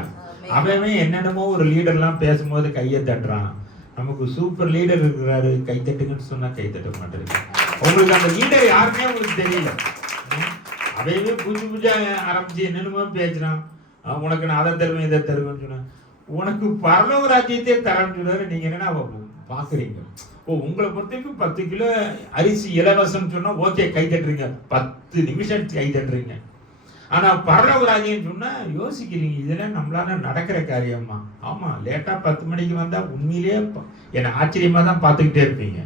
அவன் என்னென்னமோ ஒரு லீடர்லாம் பேசும்போது கையை தட்டுறான். நமக்கு சூப்பர் லீடர் இருக்கிறாரு, கை தட்டுங்கன்னு சொன்னா கை தட்ட மாட்டேங்க. உங்களுக்கு அந்த லீடர் யாருமே உங்களுக்கு தெரியல. அவையவே புதுசா ஆரம்பிச்சு என்னென்னமோ பேசுறான். உனக்கு நான் அதை தருவேன் இதை தருவேன்னு சொன்னேன். உனக்கு பரலோக ராஜ்யத்தையே தரேன்னு சொல்றாரு. நீங்க என்னன்னா பாக்குறீங்க. உங்களை பொறுத்தவரைக்கும் 10 கிலோ அரிசி இலவசம் சொன்னா ஓகே கை தட்டுறீங்க, 10 நிமிஷம் கை தட்டுறீங்க. ஆனா பரலோக ராஜ்யம் சொன்னா யோசிக்கிறீங்க, இதெல்லாம் நம்மளால நடக்கிற காரியமா? ஆமா, லேட்டா 10 மணிக்கு வந்தா உண்மையிலேயே என்ன ஆச்சரியமா தான் பார்த்துக்கிட்டே இருப்பீங்க.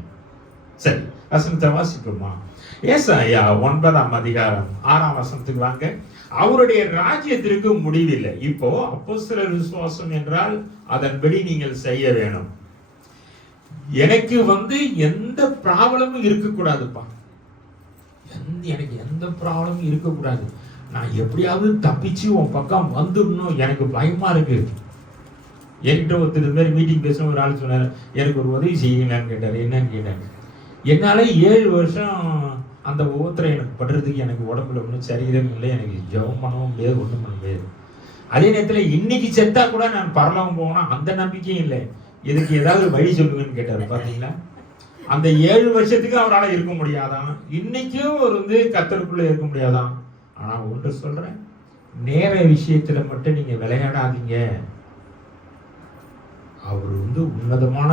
சரி, வசனத்தை வாசிப்போமா? ஏசாயா 9ஆம் அதிகாரம் 6ஆம் வசனத்துக்கு வாங்க. அவருடைய ராஜ்யத்திற்கு முடிவில்லை. இப்போ அப்போஸ்தலர் விசுவாசம் என்றால் அதன்படி நீங்கள் செய்ய வேணும். எனக்கு எந்த ப்ராப்ளமும் இருக்கக்கூடாதுப்பா, எனக்கு எந்த ப்ராப்ளமும் இருக்கக்கூடாது, நான் எப்படியாவது தப்பிச்சு உன் பக்கம் வந்துடணும், எனக்கு பயமா இருக்கு. என்கிட்ட ஒருத்தர் இது மாதிரி மீட்டிங் பேச ஒரு ஆள் சொன்னார், எனக்கு ஒரு உதவி செய்யுங்களான்னு கேட்டார். என்னன்னு கேட்டாங்க. என்னால் 7 வருஷம் அந்த ஒவ்வொருத்தரை எனக்கு படுறதுக்கு எனக்கு உடம்புல ஒன்றும் சரீரம் இல்லை, எனக்கு ஜெபம் பண்ணவும் முடியாது, ஒன்றும் பண்ண முடியாது. அதே நேரத்தில் இன்னைக்கு செத்தா கூட நான் பரலோகம் போகணும் அந்த நம்பிக்கையும் இல்லை. இதுக்கு ஏதாவது வழி சொல்லுங்கன்னு கேட்டார். பார்த்தீங்களா, அந்த 7 வருஷத்துக்கு அவரால் இருக்க முடியாதான், இன்னைக்கும் ஒரு கர்த்தருக்குள்ள இருக்க முடியாதான். ஆனா ஒன்று சொல்றேன், நேர விஷயத்துல மட்டும் நீங்க விளையாடாதீங்க. அவர் உன்னதமான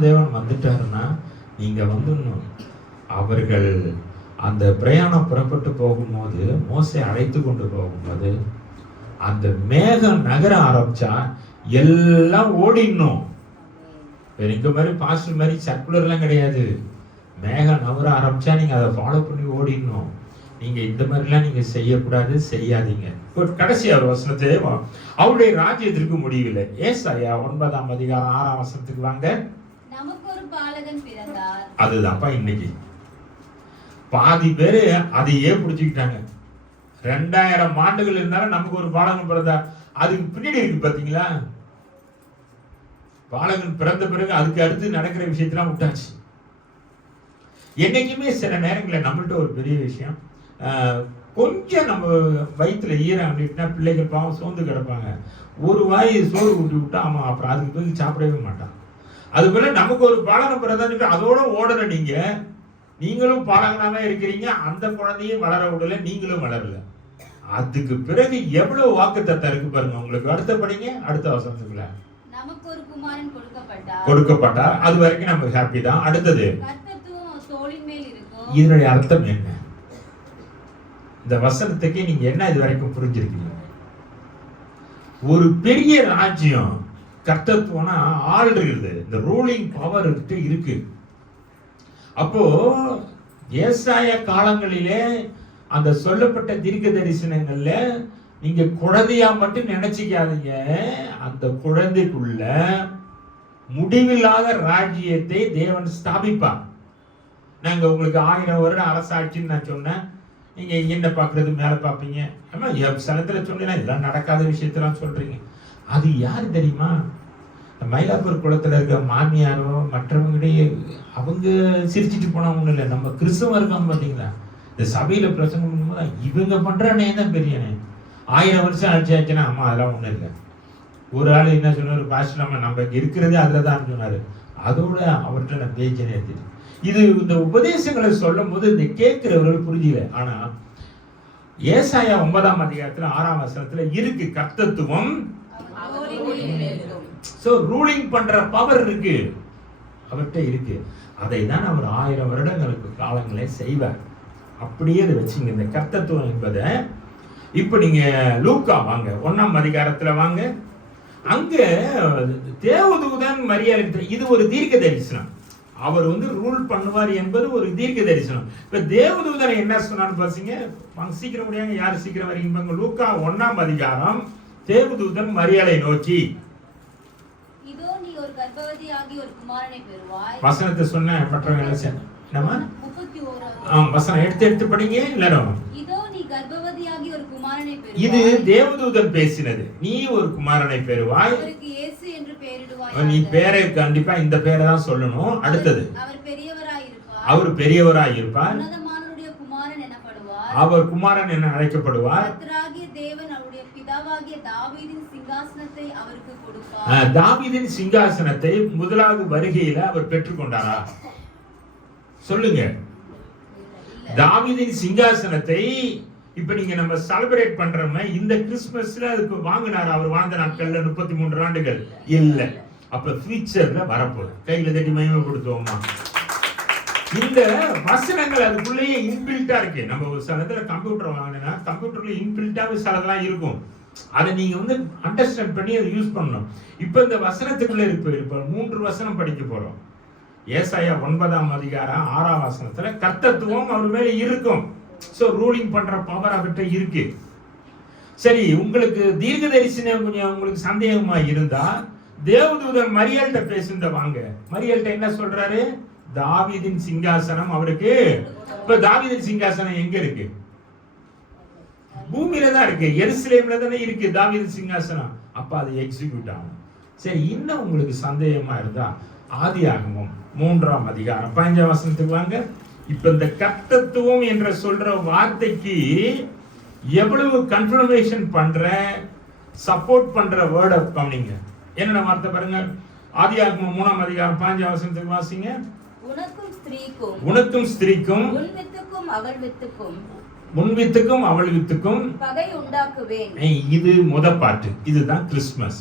தேவன் வந்துட்டாருன்னா நீங்க வந்துடணும். அவர்கள் அந்த பிரயாணம் புறப்பட்டு போகும்போது, மோசே அழைத்து கொண்டு போகும்போது, அந்த மேகம் நகர ஆரம்பிச்சா எல்லாம் ஓடிடணும். இந்த மாதிரி பாஸ்டர் மாதிரி சர்க்குலர்லாம் கிடையாது. மேகம் நகர ஆரம்பிச்சா நீங்க அதை ஃபாலோ பண்ணி ஓடிடணும். நீங்க இந்த மாதிரிலாம் நீங்க செய்யக்கூடாது, செய்யாதீங்க. கடைசி ஒரு வசனத்தை, அவருடைய ராஜ்யத்திற்கு முடிவில்லை. ஏசாயா 9ஆம் அதிகாரம் 6ஆம் வசனத்துக்கு வாங்க. நமக்கு ஒரு பாலகன் பிறந்தார். அதுதான்ப்பா இன்னைக்கு பாதி பேரு அதையே புடிச்சுக்கிட்டாங்க. 2000 ஆண்டுகள் இருந்தாலும் நமக்கு ஒரு பாலகன் பிறந்தார். அதுக்கு பின்னாடி இருக்கு பாத்தீங்களா, பாலகன் பிறந்த பிறகு அதுக்கு அடுத்து நடக்கிற விஷயத்தெல்லாம் விட்டாச்சு. என்னைக்குமே சில நேரங்களில் நம்மள்ட்ட ஒரு பெரிய விஷயம், கொஞ்சம் நம்ம வயிற்றுல ஈரம் அப்படின்னா பிள்ளைகள் பாவம் சோர்ந்து கிடப்பாங்க. ஒரு வாய் சோறு ஊட்டி விட்டா ஆமாம், அப்புறம் அதுக்கு போய் சாப்பிடவே மாட்டான். அதுபோல நமக்கு ஒரு பாலகன் பிறந்தான்னு அதோட ஓடல. நீங்களும் பாலகனாவே இருக்கிறீங்க, அந்த குழந்தையும் வளர விடல, நீங்களும் வளரல. அதுக்கு பிறகு எவ்வளவு வாக்குத்தத்தம் இருக்கு பாருங்க உங்களுக்கு. அடுத்த படிங்க, அடுத்த வசனத்துக்குள்ள. நமக்கு ஒரு குமாரன் கொடுக்கப்பட்டார். அது வரைக்கும் நம்ம ஹாப்பி தான். அடுத்தது, கர்த்தத்துவம் தோளின் மேல் இருக்கும். இதனுடைய அர்த்தம் என்ன? இந்த வசனத்துக்கு நீங்க என்ன இது வரைக்கும் புரிஞ்சிருக்கீங்க? ஒரு பெரிய ராஜ்யம், கர்த்தத்துவம்னா ஆள் இருக்குது, இந்த ரூலிங் பவர் இருக்கு. அப்போ ஏசாயா காலங்களிலே அந்த சொல்லப்பட்ட தீர்க்க தரிசனங்கள்ல நீங்க குழந்தையா மட்டும் நினைச்சிக்காதீங்க. அந்த குழந்தைக்குள்ள முடிவில்லாத ராஜ்யத்தை தேவன் ஸ்தாபிப்பார். நாங்க உங்களுக்கு 1000 வருடம் அரசாட்சின்னு நான் சொன்னேன், நீங்க என்ன பாக்குறது மேல பாப்பீங்க. ஆமா, சிலத்துல சொன்னீங்கன்னா இதெல்லாம் நடக்காத விஷயத்தெல்லாம் சொல்றீங்க. அது யாரு தெரியுமா? மயிலாப்பூர் குளத்துல இருக்க மாமியாரோ மற்றவங்களையே அவங்க சிரிச்சிட்டு போனா ஒண்ணும் இல்லை. நம்ம கிறிஸ்தவம் இருக்காங்க பாத்தீங்களா, இந்த சபையில பிரசங்கம் பண்ணும்போது இவங்க பண்றனே தான் பெரியனே. 1000 வருஷம் ஆச்சுன்னா அம்மா அதெல்லாம் ஒண்ணும் இல்லை. ஒரு ஆள் என்ன சொன்னாரு, பாஸ்டர் நம்ம இருக்கிறதே அதுலதான் சொன்னாரு. அதோட அவர்கிட்ட நான் பேச்சனே எடுத்துட்டு இது இந்த உபதேசங்களை சொல்லும் போது இந்த கேட்கிறவர்கள் புரிஞ்சுல. ஆனா ஏசாயா 9ஆம் அதிகாரத்துல 6ஆம் வசனத்துல இருக்கு, கர்த்தத்துவம் ரூலிங் பண்ற பவர் இருக்கு, அவர்கிட்ட இருக்கு. அதை தான் அவர் 1000 வருடங்களுக்கு காலங்களே செய்வார். அப்படியே அதை வச்சுங்க இந்த கர்த்தத்துவம் என்பதை. இப்ப நீங்க லூக்கா வாங்க, 1ஆம் அதிகாரத்துல வாங்க. அங்க தேவதூதன் மரியாதை, இது ஒரு தீர்க்க தரிசனம். அவர் ரூல் பண்ணுவார் என்பது ஒரு தீர்க்க தரிசனம். இப்ப தேவதூதனை என்ன சொன்னான்னு பாத்தீங்க, சீக்கிரம் முடியாங்க, யாரு சீக்கிரம் வரீங்க. லூக்கா 1ஆம் அதிகாரம், தேவதூதன் மரியாதை நோக்கி, இதோ நீ ஒரு கர்ப்பவதியாகி ஒரு குமாரனை பெறுவாய். வசனத்தை சொன்ன மற்றவங்க என்னமா 31 வசனம் எடுத்து படிங்க எல்லாரும். இதோ நீ கர்ப்பவதியாகி ஒரு குமாரனை பெறுவாய். இது தேவதூதன் பேசினது. நீ ஒரு குமாரனை பெறுவாய், அவருக்கு இயேசு என்று பெயரிடுவாய். நீ பேரை கண்டிப்பா இந்த பேரை தான் சொல்லணும். அடுத்தது, அவர் பெரியவராயிருப்பார். அவர் பெரியவராயிருப்பார், உன்னதமானவருடைய குமாரன் எனப்படுவார். அவர் குமாரன் என அழைக்கப்படுவார். கர்த்தராகிய தேவன் அவருடைய பிதாவாகிய தாவீதின் சிங்காசனத்தை அவருக்கு கொடுப்பார். தாவீதின் சிங்காசனத்தை முதலாவது வருகையில அவர் பெற்றுக்கொண்டாரா? சொல்லுங்க. தாவீதின் சிங்காசனத்தை இப்ப நீங்க நம்ம செலிப்ரேட் பண்றோமே இந்த கிறிஸ்துமஸ்ல அதுக்கு வாங்கினார். அவர் வாழ்ந்த நாட்கள்ல 33 ஆண்டுகள் இல்ல. அப்ப ஃபியூச்சர்ல வரப்போகுது. கையில தட்டி மகிமைப்படுத்துவோமா? இந்த வசனங்கள் அதுக்குள்ளேயே இன்பில்ட்டா இருக்கு. நம்ம ஒரு சில இடத்துல கம்ப்யூட்டர் வாங்கினா கம்ப்யூட்டர்ல இன்பில்ட்டாவே சிலதெல்லாம் இருக்கும். அதை நீங்க வந்து அண்டர்ஸ்டாண்ட் பண்ணி அதை யூஸ் பண்ணணும். இப்ப இந்த வசனத்துக்குள்ள இருக்கு. இப்ப 3 வசனம் படிக்க போறோம். ஏசாயா 9ஆம் அதிகாரம் 6ஆம் வசனத்துல கர்த்தத்துவம் அவர் மேல இருக்கும். சோ ரூலிங் பண்ற பவர் அவர்கிட்ட இருக்கு. சரி, உங்களுக்கு தீர்க்க தரிசனம் கொஞ்சம் உங்களுக்கு சந்தேகமா இருந்தா தேவதூதன் மரியல்கிட்ட பேசுந்த வாங்க. மரியல்கிட்ட என்ன சொல்றாரு? தாவீதின் சிங்காசனம் அவருக்கு. இப்ப தாவீதின் சிங்காசனம் எங்க இருக்கு? பூமியில தான் இருக்கு. எருசலேம்ல தானே இருக்கு தாவீதின் சிங்காசனம். அப்ப அது எக்ஸிக்யூட் ஆகும். சரி, இன்னும் உங்களுக்கு சந்தேகமா இருந்தா ஆதியாகமம் 3ஆம் அதிகாரம் 15ஆம் வசனத்துக்கு வாங்க. இப்ப இந்த கர்த்தத்துவம் என்ற சொல்ற வார்த்தைக்கு எவ்வளவு கன்ஃபர்மேஷன் பண்ற சப்போர்ட் பண்ற வேர்ட் கவனிங்க. என்னென்ன வார்த்தை பாருங்க. ஆதியாகமம் 3ஆம் அதிகாரம் 15ஆம் வசனத்துக்கு வாசிங்க. உனக்கும் ஸ்திரீக்கும் உன் வித்துக்கும் அவள் வித்துக்கும் பகை உண்டாக்குவேன். இது முத பாட்டு. இதுதான் கிறிஸ்துமஸ்.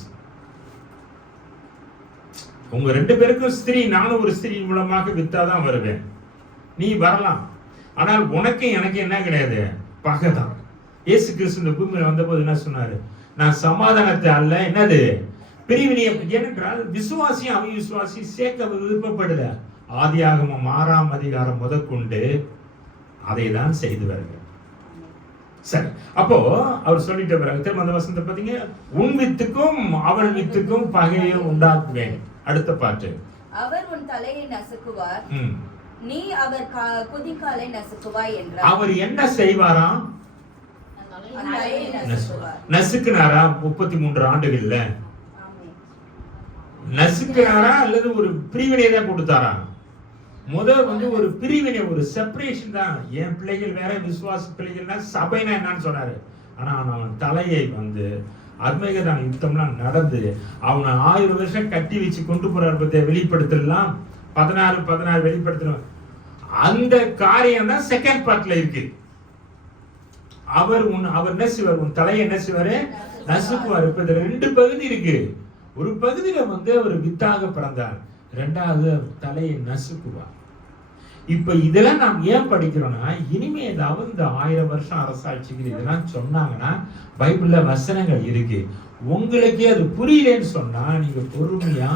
உங்க 2 பேருக்கும் ஸ்திரீ, நானும் ஒரு ஸ்திரீ மூலமாக வித்தாதான் வருவேன். நீ வரலாம், ஆனால் உனக்கு எனக்கு என்ன கிடையாது, பகைதான். இயேசு கிறிஸ்து இந்த பூமியில வந்தபோது என்ன சொன்னாரு? நான் சமாதானத்தை அல்ல, என்னது பிரிவினையம். ஏனென்றால் விசுவாசியும் அவிசுவாசி சேர்க்க விருப்பப்படல. ஆதியாகமம் 6ஆம் அதிகாரம் முதற்கொண்டு அதை தான் செய்து வருகிறார். சரி, அப்போ அவர் சொல்லிட்டு வர்றாங்க. திரும்ப அந்த வசனத்தை பாத்தீங்க. உன் வித்துக்கும் அவள் வித்துக்கும் பகையை உண்டாக்குவேன். அடுத்த பாட்டு. அவர் உன் தலையை நசுக்குவார், நீ அவர் குதிகாலை நசுக்குவாய் என்றார். அவர் என்ன செய்வாராம்? நசுக்குனாரா? 33 ஆண்டுகள்ல நசுக்குனாரா அல்லது ஒரு பிரிவினை தான் கொடுத்தாரா? முதல் வந்து ஒரு பிரிவினை, ஒரு செப்பரேஷன் தான். என் பிள்ளைகள் வேற, விசுவாச பிள்ளைகள்னா சபைனா என்னன்னு சொன்னாரு. ஆனா அவன் தலையை வந்து அர்மேகதான் யுத்தம்லாம் நடந்து அவனை 1000 வருஷம் கட்டி வச்சு கொண்டு போறாரு. பத்தி வெளிப்படுத்தலாம் 16 வெளிப்படுத்தலாம். அந்த காரியம் தான் செகண்ட் பார்ட்ல இருக்கு. அவர் என்ன செய்வார்? உன் தலையை என்ன செய்வாரு? நசுக்குவார். இப்ப 2 பகுதி இருக்கு. ஒரு பகுதியில வந்து அவர் வித்தாக பிறந்தார், 2வது தலையை நசுக்குவார். இப்ப இதெல்லாம் நாம் ஏன் படிக்கிறோம்னா, இனிமே ஏதாவது இந்த 1000 வருஷம் அரசாட்சிகள் இதெல்லாம் சொன்னாங்கன்னா பைபிள்ல வசனங்கள் இருக்கு. உங்களுக்கே அது புரியலன்னு சொன்னா நீங்க பொறுமையா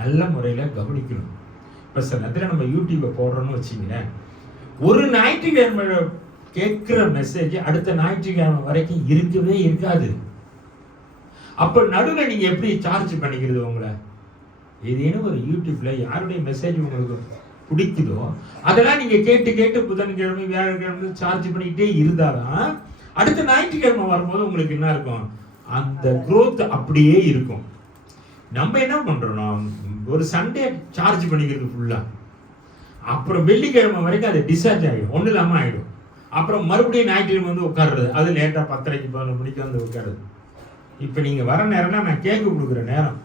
நல்ல முறையில கவனிக்கணும். இப்ப சில நேரத்துல நம்ம யூடியூப போடுறோம்னு வச்சுங்களேன், ஒரு ஞாயிற்றுக்கிழமை கேட்கிற மெசேஜ் அடுத்த ஞாயிற்றுக்கிழமை வரைக்கும் இருக்கவே இருக்காது. அப்ப நடுவில் நீங்க எப்படி சார்ஜ் பண்ணிக்கிறது? உங்களை ஏதேனும் ஒரு யூடியூப்ல யாருடைய மெசேஜ் உங்களுக்கு பிடிக்குதோ அதெல்லாம் நீங்க கேட்டு புதன்கிழமை வியாழக்கிழமை சார்ஜ் பண்ணிக்கிட்டே இருந்தாதான் அடுத்த ஞாயிற்றுக்கிழமை வரும்போது உங்களுக்கு என்ன இருக்கும்? அந்த growth அப்படியே இருக்கும். நம்ம என்ன பண்றோம்? ஒரு சண்டே சார்ஜ் பண்ணிக்கிறது ஃபுல்லா, அப்புறம் வெள்ளிக்கிழமை வரைக்கும் அது டிஸ்சார்ஜ் ஆகிடும், ஒன்றும் இல்லாம ஆயிடும். அப்புறம் மறுபடியும் ஞாயிற்றுக்கிழமை வந்து உட்காருறது, அது லேட்டா 10:30 11 மணிக்கு வந்து உட்காருது. இப்ப நீங்க வர நேரம்னா நான் கேக்கு கொடுக்குற நேரம்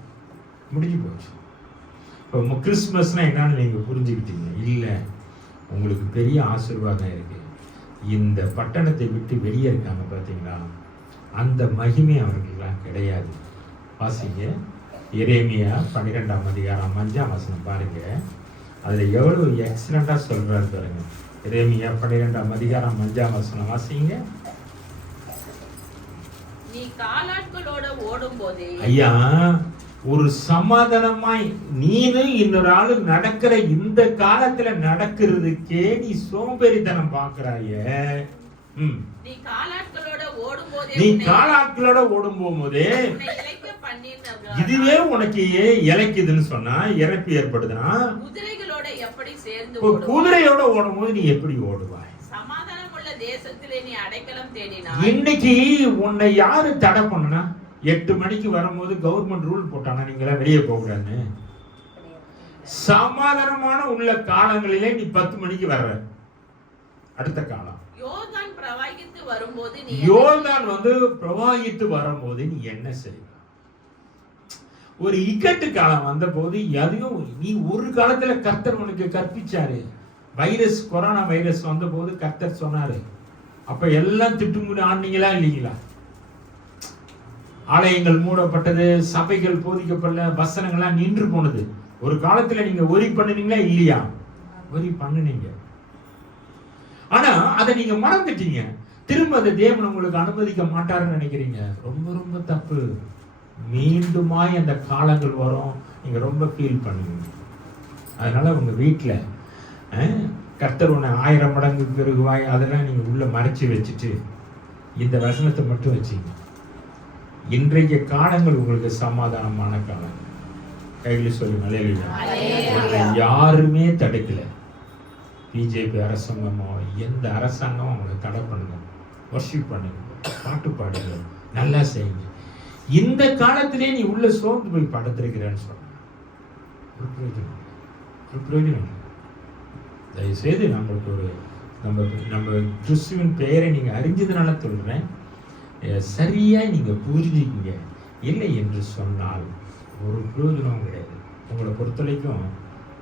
முடிஞ்சு போச்சு. இப்போ கிறிஸ்துமஸ்னா என்னன்னு நீங்க புரிஞ்சுக்கிட்டீங்க இல்ல? உங்களுக்கு பெரிய ஆசீர்வாதம் இருக்கு. இந்த பட்டணத்தை விட்டு வெளியே இருக்காங்க பாத்தீங்களா, அந்த மகிமை அவர்களுக்கெல்லாம் கிடையாது. வாசிங்க எரேமியா 12ஆம் அதிகாரம் 5ஆம் வசனம் பாருங்க. அதுல எவ்வளவு எக்ஸலண்டா சொல்றாரு பாருங்க. எரேமியா 12ஆம் அதிகாரம் 5ஆம் வசனம் வாசிங்க. நீ காலாட்களோட ஓடும்போதே, ஐயா ஒரு சமாதானமாய் நீனு இன்னொரு ஆளு நடக்கிற இந்த காலத்துல நடக்கிறதுக்கே நீ சோம்பேறித்தனம் பாக்குறாய. நீ காலாட்களோட ஓடும் போதே இதுவே உனக்கு இழைக்குதுன்னு சொன்னா இறப்பு ஏற்படுதுன்னா குதிரைகளோட எப்படி சேர்ந்து குதிரையோட ஓடும் போது நீ எப்படி ஓடுவாய்? சமாதானம் உள்ள தேசத்திலே நீ அடைக்கலம் தேடினா. இன்னைக்கு உன்னை யாரு தடை பண்ணனா? 8 மணிக்கு வரும்போது கவர்மெண்ட் ரூல் போட்டானா நீங்களா வெளியே போக கூடாதுன்னு? சமாதானமான உள்ள காலங்களிலே நீ 10 மணிக்கு வர்ற. அடுத்த காலம் யோர்தான் பிரவாகித்து வரும்போது நீ என்ன செய்வ? ஒரு இக்கட்டு காலம் வந்த போது எதையும் நீ ஒரு காலத்துல கர்த்தர் உனக்கு கற்பிச்சாரு. வைரஸ், கொரோனா வைரஸ் வந்த போது கர்த்தர் சொன்னாரு. அப்ப எல்லாம் திட்டுமுடி ஆனீங்களா இல்லைங்களா? ஆலயங்கள் மூடப்பட்டது, சபைகள் போதிக்கப்படல, வசனங்கள்லாம் நின்று போனது. ஒரு காலத்துல நீங்க ஒரி பண்ணுனீங்களா இல்லையா? வரி பண்ணுனீங்க. ஆனா அதை நீங்க மறந்துட்டீங்க. திரும்ப அந்த தேவன் உங்களுக்கு அனுமதிக்க மாட்டாருன்னு நினைக்கிறீங்க. ரொம்ப ரொம்ப தப்பு. மீண்டுமாய் அந்த காலங்கள் வரும், நீங்க ரொம்ப ஃபீல் பண்ணுவீங்க. அதனால உங்க வீட்டுல கர்த்தர் உன்னை 1000 மடங்கு பெருகுவாய் அதெல்லாம் நீங்க உள்ள மறைச்சு வச்சுட்டு இந்த வசனத்தை மட்டும் வச்சுங்க. இன்றைய காலங்கள் உங்களுக்கு சமாதானமான காலம். கையில் சொல்லுங்க அல்லேலூயா. யாருமே தடுக்கல. பிஜேபி அரசாங்கமோ எந்த அரசாங்கமும் அவங்களை தடை பண்ணுங்க. வர்ஷிப் பண்ணுங்க, பாட்டு பாடுங்க, நல்லா செய்யுங்க. இந்த காலத்திலே நீ உள்ள சோர்ந்து போய் படுத்திருக்கிறேன்னு சொன்ன ஒரு பிரயோஜனம். தயவுசெய்து நம்மளுக்கு ஒரு நம்ம கிறிஸ்துவின் பெயரை நீங்க அறிஞ்சதுனால சொல்றேன், சரியா நீங்க புரிஞ்சுக்கிங்க. இல்லை என்று சொன்னால் ஒரு பிரயோஜனமும் கிடையாது. உங்களை பொறுத்தவரைக்கும்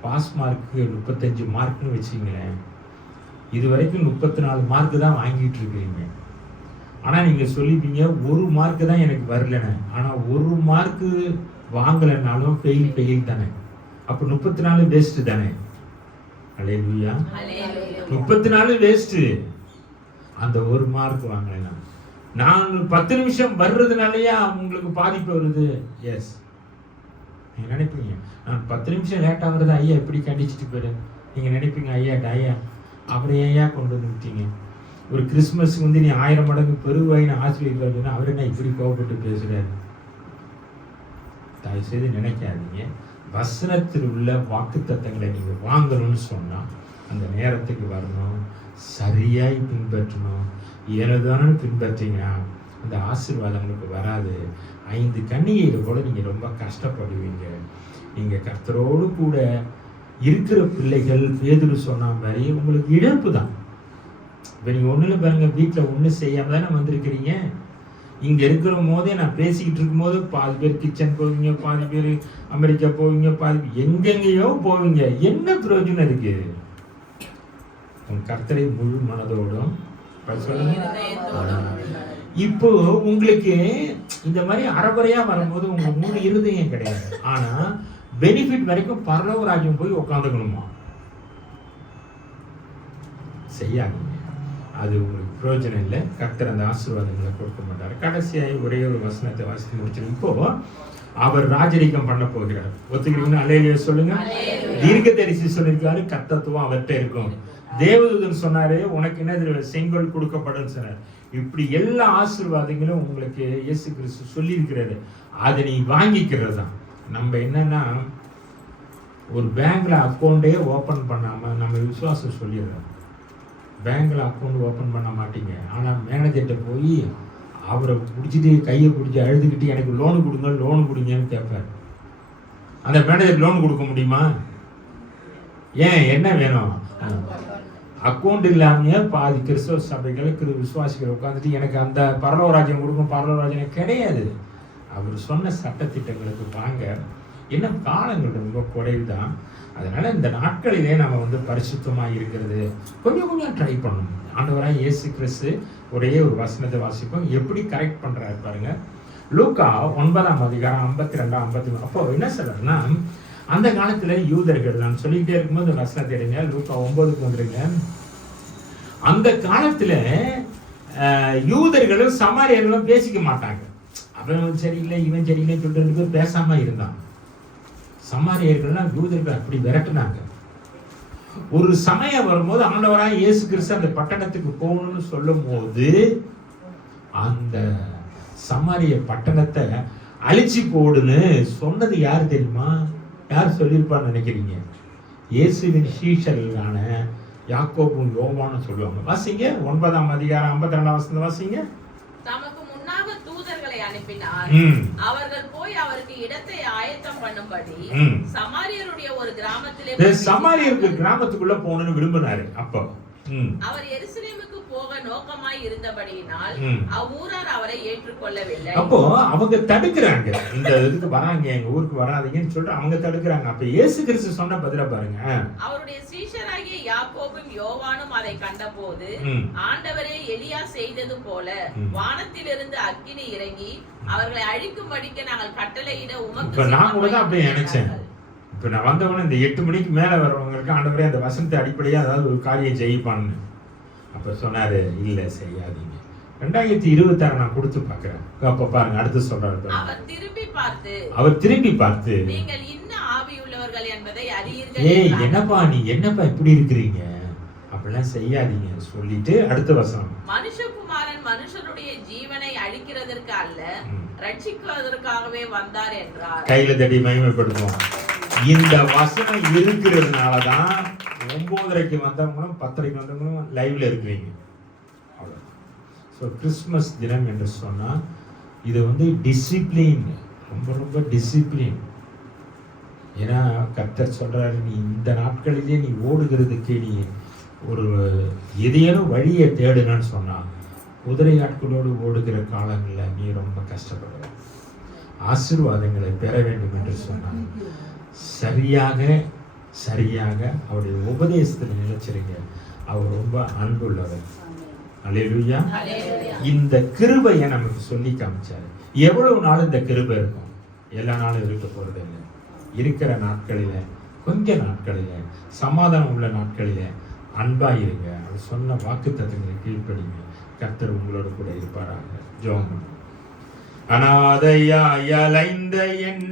பாஸ் மார்க்கு 35 மார்க்னு வச்சுங்களேன், இது வரைக்கும் 34 மார்க்கு தான் வாங்கிட்டு இருக்கிறீங்க. ஆனால் நீங்கள் சொல்லிப்பீங்க 1 மார்க்கு தான் எனக்கு வரலன்னு. ஆனால் 1 மார்க்கு வாங்கலைன்னாலும் ஃபெயில் தானே. அப்போ 34 வேஸ்ட் தானே. அல்லேலூயா. 34 வேஸ்ட். அந்த 1 மார்க் வாங்கலைன்னா நான் 10 நிமிஷம் வர்றதுனாலயா உங்களுக்கு பாதிப்பு வருது? எஸ். நீங்கள் நினைப்பீங்க நான் 10 நிமிஷம் லேட்டாக வருது ஐயா எப்படி கண்டிச்சுட்டு போயிடு. நீங்கள் நினைப்பீங்க ஐயா அவரை ஐயா கொண்டு வந்து விட்டீங்க. ஒரு கிறிஸ்மஸ்க்கு வந்து நீ 1000 மடங்கு பெருவாயின்னு ஆசிரியர் அவர் என்ன இப்படி கோவப்பட்டு பேசுகிறாரு. தயவுசெய்து நினைக்காதீங்க. வசனத்தில் உள்ள வாக்கு தத்தங்களை நீங்கள் வாங்கணும்னு சொன்னால் அந்த நேரத்துக்கு வரணும், சரியாய் பின்பற்றணும். ஏனதானு பின்பற்றீங்கன்னா அந்த ஆசீர்வாதங்களுக்கு வராது. 5 கன்னிகைகளை கூட நீங்கள் ரொம்ப கஷ்டப்படுவீங்க. நீங்கள் கர்த்தரோடு கூட இருக்கிற பிள்ளைகள் பேதுரு சொன்ன மாதிரி உங்களுக்கு இழப்பு தான். இப்போ நீங்கள் ஒன்றும் பாருங்க, வீட்டில் ஒன்றும் செய்யாமல் தானே வந்திருக்கிறீங்க. இங்கே இருக்கிற போதே நான் பேசிக்கிட்டு இருக்கும்போது பாதி பேர் கிச்சன் போவீங்க, பாதி பேர் அமெரிக்கா போவீங்க, பாதி எங்கெங்கேயோ போவீங்க. என்ன பிரயோஜனம் இருக்கு? உன் கர்த்தரை முழு மனதோடும் இப்போ உங்களுக்கு இந்த மாதிரி அறகுறையா வரும்போது உங்க முழு இருதயம் கிடையாது. ஆனா பெனிஃபிட் வரைக்கும் பரலோக ராஜ்யம் போய் உட்காந்துக்கணுமா? செய்யாதீங்க. அது உங்களுக்கு பிரயோஜனம் இல்லை. கர்த்தர் அந்த ஆசீர்வாதங்களை கொடுக்க மாட்டார். கடைசியாய் ஒரே ஒரு வசனத்தை வாசித்து முடிச்சிடும். இப்போ அவர் ராஜரீகம் பண்ண போகிறார். ஒத்துக்கிறீங்கன்னா அல்லேலூயா சொல்லுங்க. தீர்க்கதரிசி சொல்லியிருக்காரு கர்த்தத்துவம் அவர்கிட்ட இருக்கும். தேவதூதன் சொன்னாரு உனக்கு என்ன செங்கோல் கொடுக்கப்படும் சொன்னார். இப்படி எல்லா ஆசீர்வாதங்களும் உங்களுக்கு இயேசு கிறிஸ்து சொல்லி இருக்கிறாரு. அதை நீ வாங்கிக்கிறது தான். நம்ம என்னன்னா ஒரு பேங்க்ல அக்கௌண்டே ஓபன் பண்ணாம நம்ம விசுவாசம் சொல்லிடுறோம். பேங்க்ல அக்கௌண்ட் ஓபன் பண்ண மாட்டீங்க. ஆனா மேனேஜர்கிட்ட போய் அவரை பிடிச்சிட்டு கையை பிடிச்சி அழுதுகிட்டு எனக்கு லோனு கொடுங்கன்னு கேட்பார். அந்த மேனேஜர் லோன் கொடுக்க முடியுமா? ஏன் என்ன வேணும்? அக்கௌண்ட் இல்லாமையே பாதி கிறிஸ்தவ சபைகளுக்கு விசுவாசிகள் உட்காந்துட்டு எனக்கு அந்த பரலோக ராஜ்யம் கொடுக்கும், பரலோக ராஜ்யம் கிடையாது. அவர் சொன்ன சட்டத்திட்டங்களுக்கு வாங்க. இன்னும் காலங்கள் ரொம்ப குறைவுதான். அதனால இந்த நாட்களிலே நம்ம வந்து பரிசுத்தமாக இருக்கிறது கொஞ்சம் ட்ரை பண்ணணும். ஆண்டவராக இயேசு கிறிஸ்து ஒரே ஒரு வசனத்தை வாசிப்போம். எப்படி கரெக்ட் பண்றாரு பாருங்க. லூக்கா 9ஆம் அதிகாரம் 52, 53. அப்போ என்ன சொல்றாருன்னா, அந்த காலத்துல யூதர்கள், நான் சொல்லிக்கிட்டே இருக்கும்போது வசனத்தை எடுங்க, லூக்கா 9க்கு வந்துருங்க. அந்த காலத்துல யூதர்களும் சமாரியர்களும் பேசிக்க மாட்டாங்க. அவன் சரியில்லை இவன் சரியில்லை சொல்லிட்டு பேசாம இருந்தான். சமாரியர்கள்லாம் யூதர்கள் அப்படி விரட்டுனாங்க. ஒரு சமயம் வரும்போது ஆண்டவராக இயேசு கிறிஸ்து அந்த பட்டணத்துக்கு போகணும்னு சொல்லும் போது அந்த சமாரிய பட்டணத்தை அழிச்சு போடுன்னு சொன்னது யாரு தெரியுமா? யார் சொல்லியிருப்பான்னு நினைக்கிறீங்க? இயேசுவின் சீஷர்களான யாக்கோபும் யோவானும் சொல்லுவாங்க. வாசிங்க 9ஆம் அதிகாரம் 52ஆம் வசனம் வாசிங்க. தமக்கு முன்னாக தூதர்களை அனுப்பினார். அவர்கள் போய் அவருக்கு இடத்தை ஆயத்தம் பண்ணும்படி சமாரியருடைய ஒரு கிராமத்திலே சமாரியருக்கு கிராமத்துக்குள்ள போகணும்னு விரும்பினாரு. அப்போ அவர் எருசலேமுக்கு போக நோக்கமாய் இருந்தபடியினால் அவ்வூரார் அவரை ஏற்றுக்கொள்ளவில்லை. அப்போ அவங்க தடுக்கிறாங்க, இந்த இதுக்கு வராங்க, எங்க ஊருக்கு வராதீங்கன்னு சொல்லிட்டு அவங்க தடுக்கிறாங்க. அப்ப இயேசு கிறிஸ்து சொன்ன பதில பாருங்க. அவருடைய சீஷராகிய யாக்கோபும் யோவானும் அதை கண்டபோது, ஆண்டவரே எலியா செய்தது போல வானத்திலிருந்து அக்கினி இறங்கி அவர்களை அழிக்கும்படிக்கு நாங்கள் கட்டளையிட உமக்கு. நான் கூட தான் அப்படியே நினைச்சேன். இப்போ நான் வந்தவொடனே இந்த 8 மணிக்கு மேலே வர்றவங்களுக்கு ஆண்டவரே அந்த வசனத்தை அடிப்படையாக அதாவது ஒரு காரியம் செய்ப்பான்னு. அப்போ சொன்னார், இல்லை செய்யாதீங்க. 2026 நான் கொடுத்து பார்க்குறேன். அப்போ பாருங்க அடுத்து சொல்றாரு. அவர் திரும்பி பார்த்து நீங்கள் இன்னும் ஆவியுள்ளவர்கள் என்பதை அறியீர்கள். ஏய் என்னப்பா நீ என்னப்பா இப்படி இருக்கிறீங்க, அப்படிலாம் செய்யாதீங்க சொல்லிட்டு அடுத்த வசனம். மனுஷகுமாரன் மனுஷனுடைய ஜீவனை அழிக்கிறதற்கு அல்ல, ரட்சிக்குவதற்காகவே வந்தார் என்றார். கையில தட்டி மகிமைப்படுத்துவோம். இந்த வசனம் இருக்கிறதுனாலதான் 9:30க்கு வந்தவங்களும் 10:30க்கு வந்தவங்களும் லைவ்ல இருக்கிறீங்க. ஸோ கிறிஸ்மஸ் தினம் என்று சொன்னா இது வந்து டிசிப்ளின், ரொம்ப ரொம்ப டிசிப்ளின். ஏன்னா கர்த்தர் சொல்றாரு, நீ இந்த நாட்களிலே நீ ஓடுகிறதுக்கு நீ ஒரு எதையேனும் வழியை தேடுனன்னு சொன்னா, குதிரை ஆட்களோடு ஓடுகிற காலங்களில் நீ ரொம்ப கஷ்டப்படுற. ஆசீர்வாதங்களை பெற வேண்டும் என்று சொன்னான். சரியாக சரியாக அவருடைய உபதேசத்தில் நிலைச்சிருங்க. அவர் ரொம்ப அன்புள்ளவர். அல்லேலூயா. இந்த கிருபையை நமக்கு சொல்லி காமிச்சாரு. எவ்வளவு நாள் இந்த கிருபை இருக்கும்? எல்லா நாளும் இருக்க போறது இல்லை. இருக்கிற நாட்களில, கொஞ்ச நாட்களில, சமாதானம் உள்ள நாட்களில அன்பா இருங்க. அவர் சொன்ன வாக்கு தத்துவங்களை கீழ்ப்படிங்க. கர்த்தர் உங்களோடு கூட இருப்பாராக. ஜெபம். அநாதையாய் அலைந்த என்